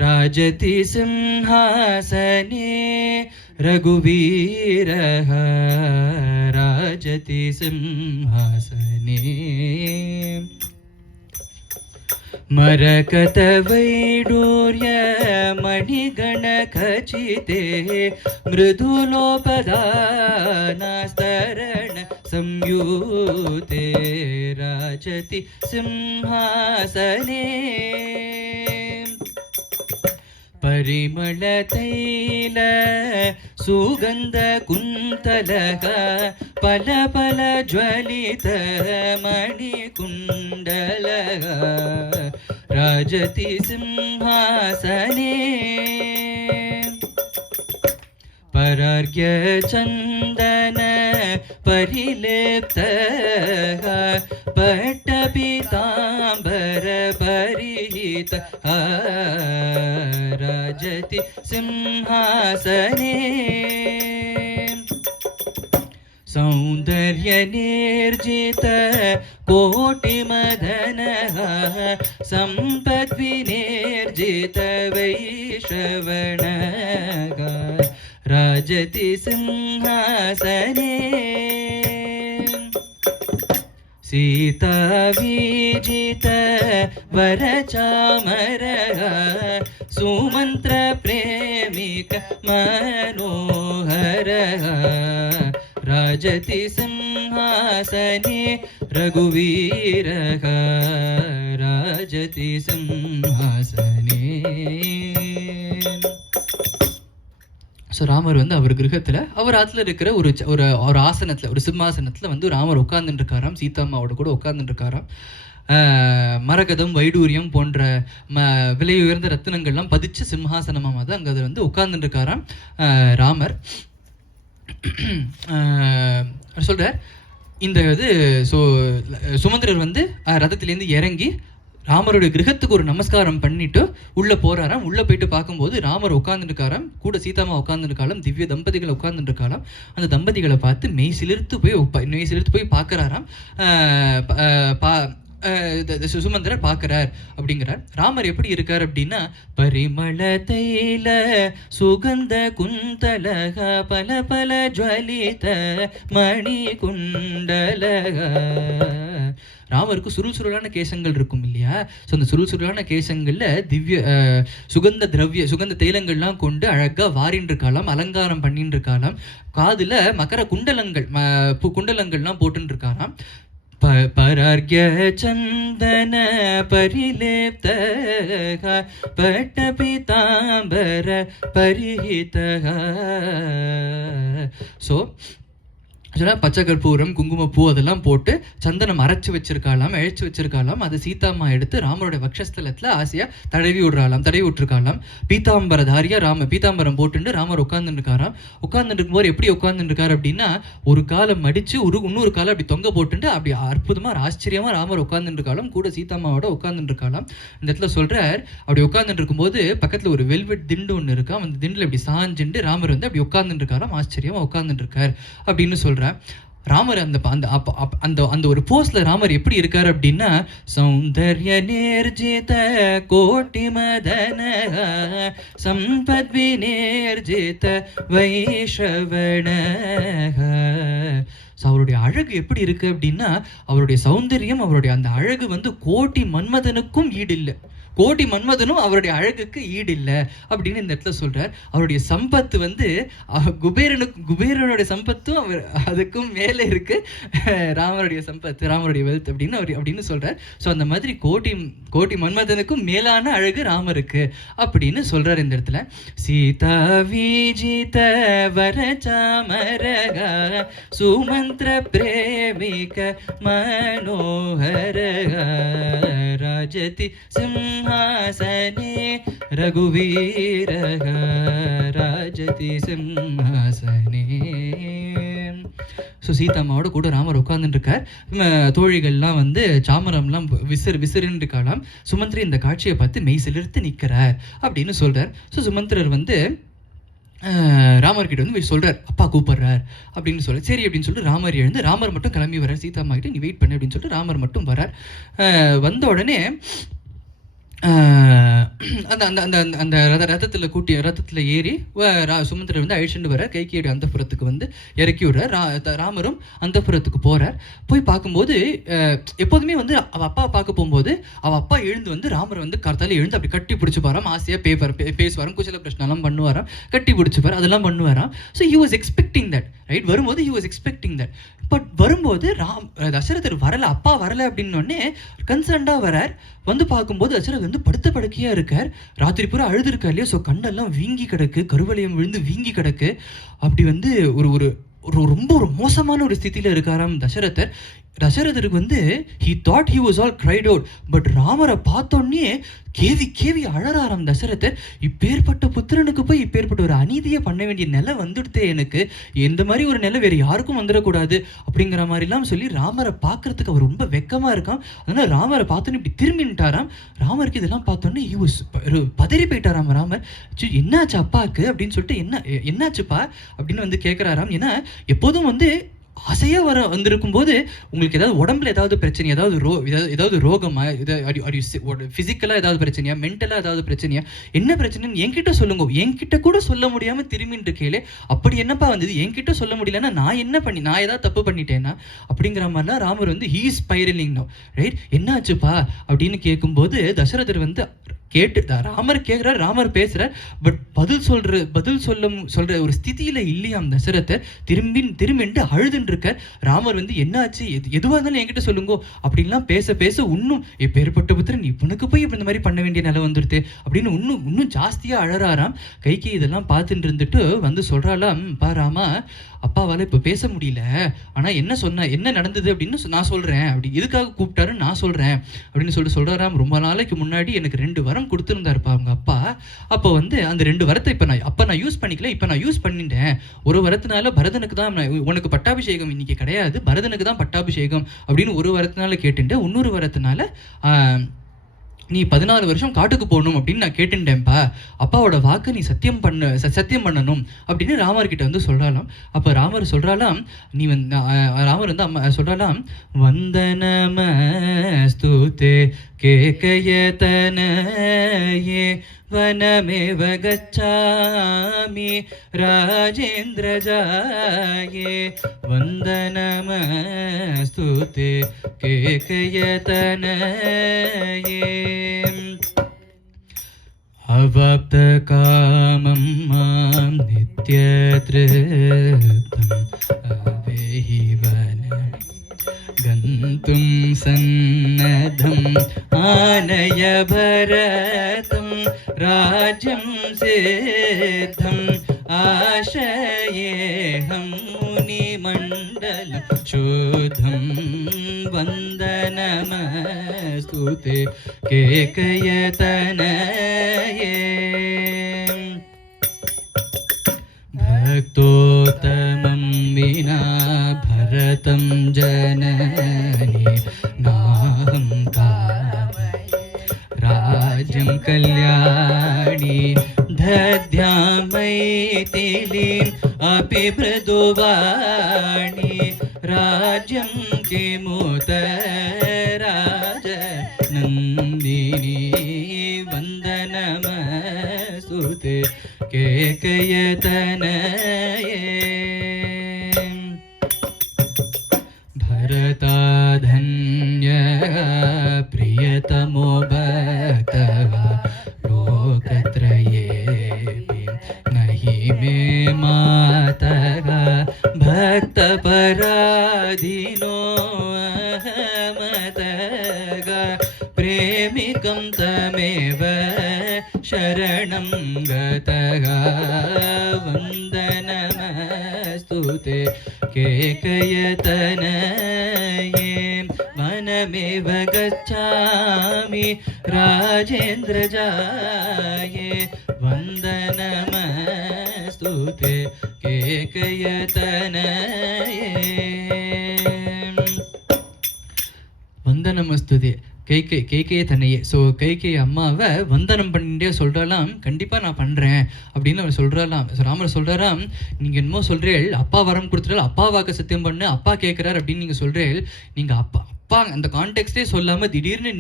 ராஜதி சிம்ஹாசனே ரகுவீரஹ ராஜதி சிம்ஹாசனே மரகத வைடூர்ய மணிகண கಚಿತೆ ಮೃದುಲೋಪದಾನಸ್ತರಣ ಸಂಯುತೆ ರಾಜತಿ ಸಿಂಹಾಸನೆ ಪರಿಮಳ ತೈಲ ಸುಗಂಧ ಕುಂತಲಗ ಪಲ ಪಲ ಜ್ವಲಿತ ಮಣಿ ಕುಂಡಲಗ ರಾಜತಿ ಸಿಂಹಾಸನೆ ಪರಾರ್ಘ್ಯ ಚಂದನ ಪರಿಲೇಪ್ತ ಪಟ್ಟ ಪೀತಾಂಬರ ಪರಿಹಿತ ರಾಜತಿ ಸಿಂಹಾಸನೆ ಸೌಂದರ್ಯ ನಿರ್ಜಿತ ಕೋಟಿ ಮದನ ಸಂಪತ್ ವಿನಿರ್ಜಿತ ವೈಶ್ರವಣ ರಾಜತಿ ಸಿಂಹಾಸನೆ ಸೀತಾ ವಿಜಿತ ವರಚಾಮರ ಸುಮಂತ್ರ ಪ್ರೇಮಿಕ ಮನೋಹರ ರಾಜತಿ ಸಿಂಹಾಸನೆ ರಘುವೀರ ರಾಜತಿ ಸಿಂಹಾಸನೆ. ஸோ ராமர் வந்து அவர் கிரகத்தில் அவர் ஆற்றுல இருக்கிற ஒரு ஆசனத்தில் ஒரு சிம்மாசனத்தில் வந்து ராமர் உட்கார்ந்துட்டுருக்காராம். சீதாம்மாவோட கூட உட்கார்ந்துட்டுருக்காராம். மரகதம் வைடூரியம் போன்ற விலை உயர்ந்த ரத்தினங்கள்லாம் பதிச்சு சிம்ஹாசனமாக தான் அங்கே அதில் வந்து உட்கார்ந்துட்டுருக்காராம் ராமர். சொல்கிறார் இந்த இது. ஸோ சுமந்திரர் வந்து ரதத்திலேருந்து இறங்கி ராமருடைய கிரகத்துக்கு ஒரு நமஸ்காரம் பண்ணிட்டு உள்ள போறாராம். உள்ள போயிட்டு பார்க்கும்போது ராமர் உட்கார்ந்துருக்காராம். கூட சீதாமா உட்கார்ந்துருக்காளாம். திவ்ய தம்பதிகள் உட்கார்ந்துருக்காளாம். அந்த தம்பதிகளை பார்த்து மெய் சிலிர்த்து போய் பார்க்கறாராம். சுமந்திரர் பார்க்கிறார் அப்படிங்கிறார். ராமர் எப்படி இருக்கார் அப்படின்னா பரிமள தைல சுகந்த குந்தலக பல பல ஜுவலித மணி குண்டலக. ராமருக்கு சுருளான கேசங்கள் இருக்கும் இல்லையா? ஸோ அந்த சுருளான கேசங்களில் திவ்ய சுகந்த தைலங்கள்லாம் கொண்டு அழகாக வாரின்னு இருக்காளாம், அலங்காரம் பண்ணின்னு இருக்காளாம். காதில் மகர குண்டலங்கள்லாம் போட்டுன்னு இருக்காராம். பரார்க்ய சந்தன பரிலேப்த பட்ட பீதாம்பர பரிஹித. ஸோ பச்சை கற்பூரம் குங்குமப்பூ அதெல்லாம் போட்டு சந்தனம் அரைச்சி வச்சிருக்காளாம், இழைச்சி வச்சிருக்காளாம். அதை சீதாம்மா எடுத்து ராமருடைய வக்ஷஸ்தலத்தில் ஆசையாக தடவி விட்டுருக்காளாம். பீதாம்பரதாரியா பீதாம்பரம் போட்டுட்டு ராமர் உட்காந்துருக்காராம். உட்காந்துட்டு இருக்கும்போது எப்படி உட்காந்துருக்காரு அப்படின்னா ஒரு காலை மடித்து இன்னொரு காலை அப்படி தொங்க போட்டுட்டு அப்படி அற்புதமாக ஆச்சரியமாக ராமர் உட்காந்துருக்காளாம். கூட சீதாம்மாவோட உட்காந்துருக்காளாம். இந்த இடத்துல சொல்கிறார், அப்படி உட்காந்துட்டு இருக்கும்போது பக்கத்தில் ஒரு வெல்வெட் திண்டு ஒன்று இருக்காம். அந்த திண்டில் இப்படி சாஞ்சுட்டு ராமர் வந்து அப்படி உட்காந்துருக்காராம். ஆச்சரியமாக உட்காந்துருக்கார் அப்படின்னு சொல்கிறார். ராமர் அந்த அந்த அந்த ஒரு போஸ்ட்ல ராமர் எப்படி இருக்காரு அப்படின்னா, சௌந்தர்ய நேர்ஜித கோட்டி மதன சம்பத் விநேர்ஜித வைஷவண. ஸோ அவருடைய அழகு எப்படி இருக்கு அப்படின்னா, அவருடைய சௌந்தரியம், அவருடைய அந்த அழகு வந்து கோட்டி மன்மதனுக்கும் ஈடு இல்லை, கோட்டி மன்மதனும் அவருடைய அழகுக்கு ஈடு இல்லை அப்படின்னு இந்த இடத்துல சொல்றார். அவருடைய சம்பத்து வந்து குபேரனுடைய சம்பத்தும் அவர் அதுக்கும் மேலே இருக்கு ராமருடைய சம்பத்து, ராமருடைய வெல்த் அப்படின்னு சொல்றார். ஸோ அந்த மாதிரி கோட்டி மன்மதனுக்கும் மேலான அழகு ராமருக்கு அப்படின்னு சொல்றார் இந்த இடத்துல. சீதா விஜித வரச்சாமரக சுமந்திர பிரேமிக மனோஹரக ராஜதி சிம்ஹாசனே ரகுவீரக ராஜதி சிம்ஹாசனே. ஸோ சீதாம்மாவோட கூட ராமர் உட்கார்ந்துட்டு இருக்கார். தோழிகள்லாம் வந்து சாமரம்லாம் விசிறுன்னு இருக்கலாம். சுமந்திரி இந்த காட்சியை பார்த்து மெய் சிலிர்த்து நிற்கிறார் அப்படின்னு சொல்றார். ஸோ சுமந்திரர் வந்து ராமர்கிட்ட வந்து சொல்றார், அப்பா கூப்பிடுறார் அப்படின்னு சொல்ல, சரி அப்படின்னு சொல்லிட்டு ராமர் எழுந்து ராமர் மட்டும் கிளம்பி வர்றார். சீதாம்மா கிட்ட நீ வெயிட் பண்ணு அப்படின்னு சொல்லிட்டு ராமர் மட்டும் வர்றார். வந்த உடனே அந்த அந்த அந்த அந்த ரதத்தில் ஏறி சுமந்திரர் வந்து அழிச்சுட்டு வர கைகேயி அந்தப்புறத்துக்கு வந்து இறக்கி விடுறார். ராமரும் அந்தப்புறத்துக்கு போறார். போய் பார்க்கும்போது எப்போதுமே வந்து அவள் அப்பா பார்க்க போகும்போது அவள் அப்பா எழுந்து வந்து ராமரை வந்து கருத்தால எழுந்து அப்படி கட்டி பிடிச்சிப்பாராம், ஆசையாக பேசுவாராம், குசல பிரச்சனைலாம் பண்ணுவாராம், கட்டி பிடிச்சிப்பார், அதெல்லாம் பண்ணுவாராம். So he was expecting that, right? வரும்போது he was expecting that. But வரும்போது தசரதர் வரலை, அப்பா வரலை அப்படின்னோடனே கன்சர்ன்டாக வரார். வந்து பார்க்கும்போது தசரதர் வந்து படுத்த படுக்கையாக இருக்கார். ராத்திரி பூரா அழுது இருக்கா இல்லையா? ஸோ கண்ணெல்லாம் வீங்கி கிடக்கு, கருவளையம் விழுந்து வீங்கி கிடக்கு. அப்படி வந்து ரொம்ப ஒரு மோசமான ஒரு ஸ்திதியில் இருக்காராம் தசரதர். தசரதருக்கு வந்து he thought he was all cried out. But ராமரை பார்த்தோன்னே கேவி அழறாராம் தசரதர். இப்பேற்பட்ட புத்திரனுக்கு போய் இப்பேற்பட்ட ஒரு அநீதியை பண்ண வேண்டிய நிலை வந்துடுதே, எனக்கு எந்த மாதிரி ஒரு நிலை வேறு யாருக்கும் வந்துடக்கூடாது அப்படிங்கிற மாதிரிலாம் சொல்லி ராமரை பார்க்கறதுக்கு அவர் ரொம்ப வெக்கமாக இருக்கான். அதனால் ராமரை பார்த்தோன்னே இப்படி திரும்பிட்டாராம். ராமருக்கு இதெல்லாம் பார்த்தோன்னே பதறி போயிட்டாராம் ராமர். என்னாச்சு அப்பாவுக்கு அப்படின்னு சொல்லிட்டு என்னாச்சுப்பா அப்படின்னு வந்து கேட்குறாராம். ஏன்னா எப்போதும் வந்து ஆசையாக வந்திருக்கும் போது உங்களுக்கு ஏதாவது உடம்புல ஏதாவது பிரச்சனை, ஏதாவது ரோகமா, ஃபிசிக்கலாக ஏதாவது பிரச்சனையா, மென்டலாக ஏதாவது பிரச்சனையா, என்ன பிரச்சனைன்னு என்கிட்ட சொல்லுங்க. என்கிட்ட கூட சொல்ல முடியாமல் திரும்பின்னு இருக்கேளே, அப்படி என்னப்பா வந்தது? என்கிட்ட சொல்ல முடியலன்னா நான் ஏதாவது தப்பு பண்ணிட்டேன்னா அப்படிங்கிற மாதிரிலாம் ராமர் வந்து he is spiraling now, right? என்னாச்சுப்பா அப்படின்னு கேட்கும்போது தசரதர் வந்து ராமர் கேட்குறார், ராமர் பேசுகிறார். பட் பதில் சொல்ற ஒரு ஸ்திதியில் இல்லையாம் தசரதர். திரும்பின்ட்டு அழுதுன்னு இருக்க. ராமர் வந்து என்னாச்சு, எதுவாக இருந்தாலும் என்கிட்ட சொல்லுங்கோ அப்படின்லாம் பேச இன்னும் எப்பேற்பட்ட புத்திரன் இவனுக்கு போய் இப்படி இந்த மாதிரி பண்ண வேண்டிய நிலை வந்துடுது அப்படின்னு இன்னும் ஜாஸ்தியாக அழறாராம். கைக்கு இதெல்லாம் பார்த்துட்டு இருந்துட்டு வந்து சொல்கிறாலாம், ராமா அப்பாவால் இப்போ பேச முடியல, ஆனால் என்ன நடந்தது அப்படின்னு நான் சொல்கிறேன், அப்படி எதுக்காக கூப்பிட்டாருன்னு நான் சொல்கிறேன் அப்படின்னு சொல்கிறாராம். ரொம்ப நாளைக்கு முன்னாடி எனக்கு 2 வரம் கொடுத்துருந்தாருப்பா அவங்க அப்பா. அப்போ வந்து அந்த 2 வரத்தை அப்போ நான் யூஸ் பண்ணிக்கல, இப்போ நான் யூஸ் பண்ணிட்டேன். ஒரு வரத்தினால பரதனுக்கு தான் உனக்கு பட்டாபிஷேகம் இன்னைக்கு கிடையாது, பரதனுக்கு தான் பட்டாபிஷேகம் அப்படின்னு ஒரு வரத்தினால கேட்டுட்டு, இன்னொரு வரத்தினால நீ 14 வருஷம் காட்டுக்கு போகணும் அப்படின்னு நான் கேட்டுட்டேன்ப்பா. அப்பாவோட வாக்கு நீ சத்தியம் பண்ணணும் அப்படின்னு ராமர்கிட்ட வந்து சொல்கிறாலாம். அப்போ ராமர் சொல்கிறாலாம், ராமர் வந்து அம்மா சொல்கிறாலாம், வந்தனமஸ்துதே கேகயதனயே வனமேவ கச்சாமி ராஜேந்திரஜாயே வந்தனமஸ்துதே கேகயதனயே அவாப்த காமம் மாம் நித்யத்ருப்தம் அவேஹிவன கந்தும் சன்னதம் ஆனய பரதம் ராஜ்யம் சேத்தம் ஆஷயேஹம் முனிமண்டலம் சோதம் வந்தனமஸ்துதே கேகயதனயே भक्तोत्तमं विना भरतं जननी नाहं कामये राज्यं कल्याणी दद्यामैथिलीम् अपि मृदुवाणी राज्यं किमुत राजनन्दिनी वन्दनमस्तुते केकयतनये भरताधन्यः प्रियतमो भक्तः लोकत्रयेऽपि नहि मे मातः भक्तपराधीनो अहमतः प्रेमिकं तमेव शरणं गतः वन्दनमस्तुते केकयतनये वनमेव गच्छामि राजेन्द्रजाये वन्दनमस्तुते केकयतनये वन्दनमस्तुते கைகே தன்னையே. ஸோ கைகே அம்மாவை வந்தனம் பண்ணிட்டே சொல்கிறாலாம், கண்டிப்பாக நான் பண்ணுறேன் அப்படின்னு அவர் சொல்கிறாலாம். ராமர் சொல்கிறாராம், நீங்கள் என்னமோ சொல்கிறேள் அப்பா வரம் கொடுத்துட்டால் அப்பா வாக்கு சத்தியம் பண்ணு, அப்பா கேட்குறாரு அப்படின்னு நீங்கள் சொல்கிறேள். நீங்கள் அப்பா அந்த கான்டெக்ஸ்டே சொல்லாமல் திடீர்னு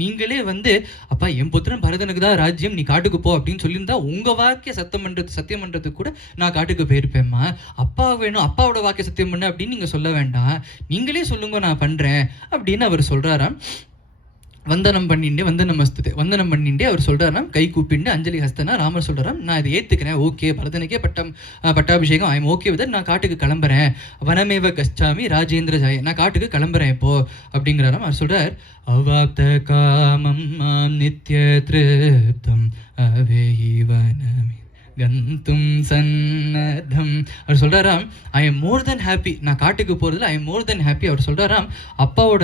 நீங்களே வந்து அப்பா என் புத்திரன் பரதனுக்கு தான் ராஜ்யம், நீ காட்டுக்கு போ அப்படின்னு சொல்லியிருந்தா உங்கள் வாக்கிய சத்தியம் பண்ணுறதுக்கு கூட நான் காட்டுக்கு போயிருப்பேம்மா. அப்பா வேணும், அப்பாவோட வாக்கிய சத்தியம் பண்ணு அப்படின்னு நீங்கள் சொல்ல வேண்டாம், நீங்களே சொல்லுங்க நான் பண்ணுறேன் அப்படின்னு அவர் சொல்கிறாராம். வந்தனம் பண்ணிட்டு அவர் சொல்கிறாராம், கை கூப்பிண்டு அஞ்சலி ஹஸ்தனா. ராமர் சொல்கிறாராம், நான் இதை ஏற்றுக்கிறேன், ஓகே, பரதனுக்கே பட்டாபிஷேகம், ஐ எம் ஓகே வித், நான் காட்டுக்கு கிளம்புறேன். வனமேவ கச்சாமி ராஜேந்திர ஜாய, நான் காட்டுக்கு கிளம்புறேன் இப்போ அப்படிங்கிறாராம். அவர் சொல்கிறார், அவாப்த காமம் நித்ய திருப்தம் அவேஹி வனமே கந்தும் சன்னதம். அவர் சொல்கிறாராம், I am more then happy, நான் காட்டுக்கு போகிறதுல I am more then happy. அவர் சொல்கிறாராம், அப்பாவோட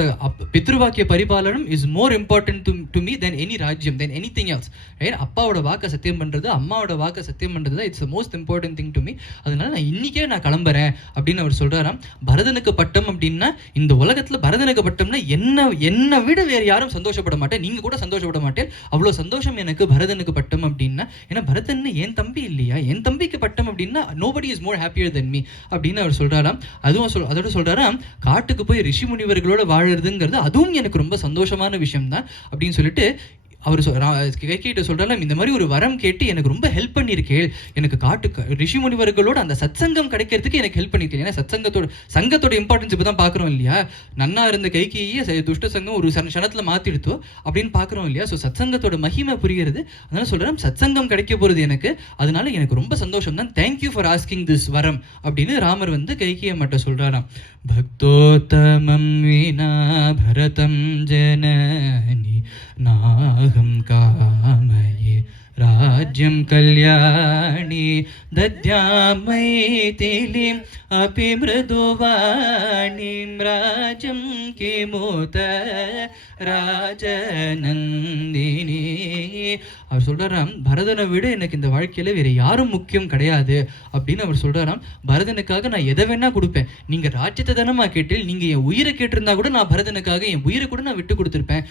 பித்ருவாக்கிய பரிபாலனம் is more important to me then any ராஜ்யம், தென் எனி திங் எல்ஸ். ரைட்? அப்பாவோட வாக்கை சத்தியம் பண்ணுறது, அம்மாவோட வாக்கை சத்தியம் பண்ணுறது தான் it's the most important thing to me. அதனால நான் இன்றைக்கே நான் கிளம்புறேன் அப்படின்னு அவர் சொல்கிறாராம். பரதனுக்கு பட்டம் அப்படின்னா, இந்த உலகத்தில் பரதனுக்கு பட்டம்னா என்னை விட வேறு யாரும் சந்தோஷப்பட மாட்டேன், நீங்கள் கூட சந்தோஷப்பட மாட்டேன், அவ்வளோ சந்தோஷம் எனக்கு பரதனுக்கு பட்டம் அப்படின்னா. ஏன்னா பரதன் என் தம்பி இல்லையா, என் தம்பிக்கு பட்டம் அப்படின்னா nobody is more happier than me அப்படின்னு அவர் சொல்றாராம். அதோட சொல்றாராம், காட்டுக்கு போய் ரிஷி முனிவர்களோட வாழறதுங்கிறது அதுவும் எனக்கு ரொம்ப சந்தோஷமான விஷயம் தான் அப்படின்னு சொல்லிட்டு அவர் கைகிட்ட சொல்கிறாலும், இந்த மாதிரி ஒரு வரம் கேட்டு எனக்கு ரொம்ப ஹெல்ப் பண்ணியிருக்கேள், எனக்கு ரிஷி முனிவர்களோட அந்த சத்சங்கம் கிடைக்கிறதுக்கு எனக்கு ஹெல்ப் பண்ணியிருக்கேன். ஏன்னா சங்கத்தோட இம்பார்ட்டன்ஸ் இப்போ தான் பார்க்குறோம் இல்லையா, நன்னா இருந்த கைகையே துஷ்ட சங்கம் ஒரு க்ஷணத்தில் மாற்றிடுத்தோ அப்படின்னு பார்க்குறோம் இல்லையா. ஸோ சத்சங்கத்தோட மகிமை புரிகிறது. அதனால சொல்கிறேன், சத்சங்கம் கிடைக்க போகிறது எனக்கு, அதனால எனக்கு ரொம்ப சந்தோஷம் தான், தேங்க்யூ ஃபார் ஆஸ்கிங் திஸ் வரம் அப்படின்னு ராமர் வந்து கைகையை மட்டும் சொல்கிறாராம். பக்தோத்தமம் வினா பரதம் ஜனனி நாகம் காமயே राज्यं कल्याणी दद्यामैथिलीम् अपि मृदुवाणीं राज्यं किमुत ராஜநந்தினி. அவர் சொல்கிறாராம், பரதனை விட எனக்கு இந்த வாழ்க்கையில் வேறு யாரும் முக்கியம் கிடையாது அப்படின்னு அவர் சொல்கிறாராம். பரதனுக்காக நான் எதை வேணால் கொடுப்பேன். நீங்கள் ராஜ்யத்தை தானமா கேட்டு, நீங்கள் என் உயிரை கேட்டிருந்தா கூட நான் பரதனுக்காக என் உயிரை கூட நான் விட்டு கொடுத்துருப்பேன்.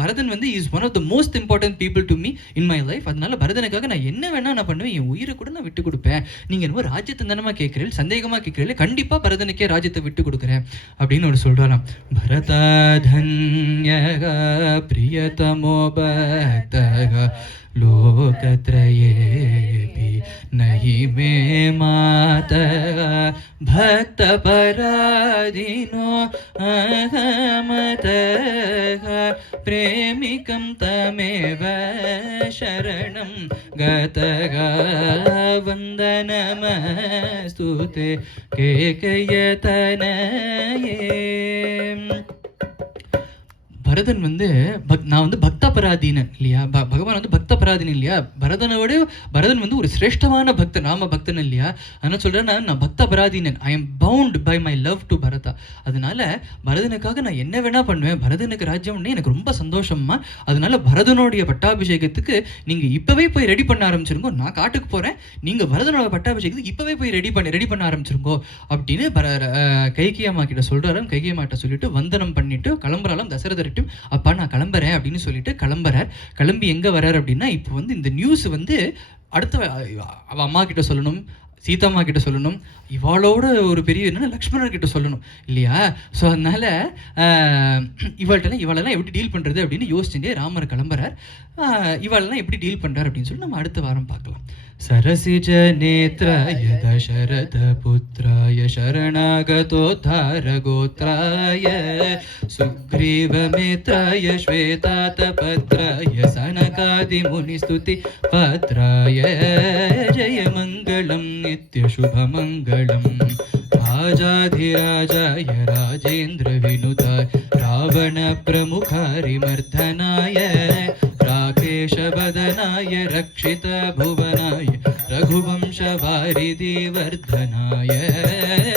பரதன் வந்து is one of the most important people to me in my life. அதனால பரதனுக்காக நான் என்ன வேணால் நான் பண்ணுவேன், என் உயிரை கூட நான் விட்டு கொடுப்பேன். நீங்கள் என்னவோ ராஜ்யத்தை தானமா கேட்குறீர்கள், சந்தேகமாக கேட்குறீர்கள், கண்டிப்பாக பரதனுக்கே ராஜ்யத்தை விட்டு கொடுக்குறேன் அப்படின்னு அவர் சொல்கிறாராம். பரதாதன் प्रियतमो भक्तः लोकत्रयेऽपि नहि मे मातः भक्तपराधीनो अहमतः प्रेमिकं तमेव शरणं गतः वन्दनमस्तुते केकयतनये. பரதன் வந்து நான் வந்து பக்த பராதீனன் இல்லையா, பகவான் வந்து பக்த பராதீனன் இல்லையா, பரதன் வந்து ஒரு சிரேஷ்டமான பக்தன், ராம பக்தன் இல்லையா. அதனால சொல்கிறேன், நான் பக்த பராதீனன், I am bound by my love to Bharata. அதனால பரதனுக்காக நான் என்ன வேணா பண்ணுவேன், பரதனுக்கு ராஜ்யம்னே எனக்கு ரொம்ப சந்தோஷமா. அதனால பரதனுடைய பட்டாபிஷேகத்துக்கு நீங்கள் இப்போவே போய் ரெடி பண்ண ஆரம்பிச்சிருங்கோ, நான் காட்டுக்கு போகிறேன், நீங்கள் பரதனோட பட்டாபிஷேகத்துக்கு இப்போவே போய் ரெடி பண்ண ஆரம்பிச்சிருங்கோ அப்படின்னு கைகேயம்மா கிட்ட சொல்கிறாரு. கைகேயம்மாட்ட சொல்லிட்டு வந்தனம் பண்ணிட்டு கிளம்புறாலும் தசரதர்கிட்ட, அப்பா நான் கிளம்புறேன் அப்படின்னு சொல்லிட்டு கிளம்பி எங்கே வர்றாரு அப்படின்னா, இப்போ வந்து இந்த நியூஸ் வந்து அடுத்த அவள் அம்மா கிட்ட சொல்லணும், சீதாம்மா கிட்ட சொல்லணும், இவாளோட ஒரு பெரிய என்னன்னா லக்ஷ்மணர் கிட்ட சொல்லணும் இல்லையா? ஸோ அதனால இவாளெல்லாம் எப்படி டீல் பண்ணுறது அப்படின்னு யோசிச்சுட்டே ராமர் கிளம்புறார். இவாளெல்லாம் எப்படி டீல் பண்ணுறார் அப்படின்னு சொல்லி நம்ம அடுத்த வாரம் பார்க்கலாம். सरसिज नेत्राय दशरथ पुत्राय शरणागतोद्धार गोत्राय सुग्रीव मित्राय श्वेतातपत्राय सनकादि मुनिस्तुति पत्राय जय मंगलम नित्य शुभ मंगलम राजाधिराजाय राजेन्द्र विनुताय रावण प्रमुखारिमर्दनाय राकेश बदनाय रक्षित भुवनाय रघुवंश वारिधि वर्धनाय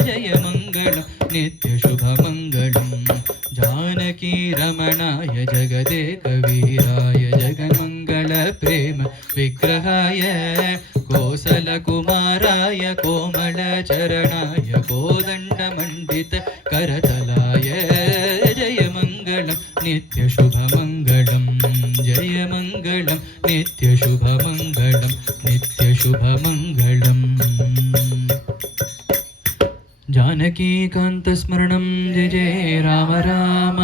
जय मंगलम नित्य शुभ मंगलम जानकी रमणाय जगदेक वीराय जगन्मंगल प्रेम विग्रहाय कोसल कुमाराय कोमल चरणाय कोदंड मंडित करतलाय जय मंगलम नित्य शुभ मंगलम जय मंगलम नित्य शुभ मंगलम नित्य शुभ मंगलम जानकी कांत स्मरणं जय जय राम राम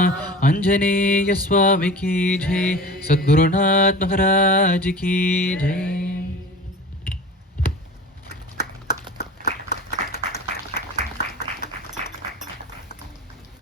अंजनेय स्वामी की जय सद्गुरुनाथ महाराज की जय।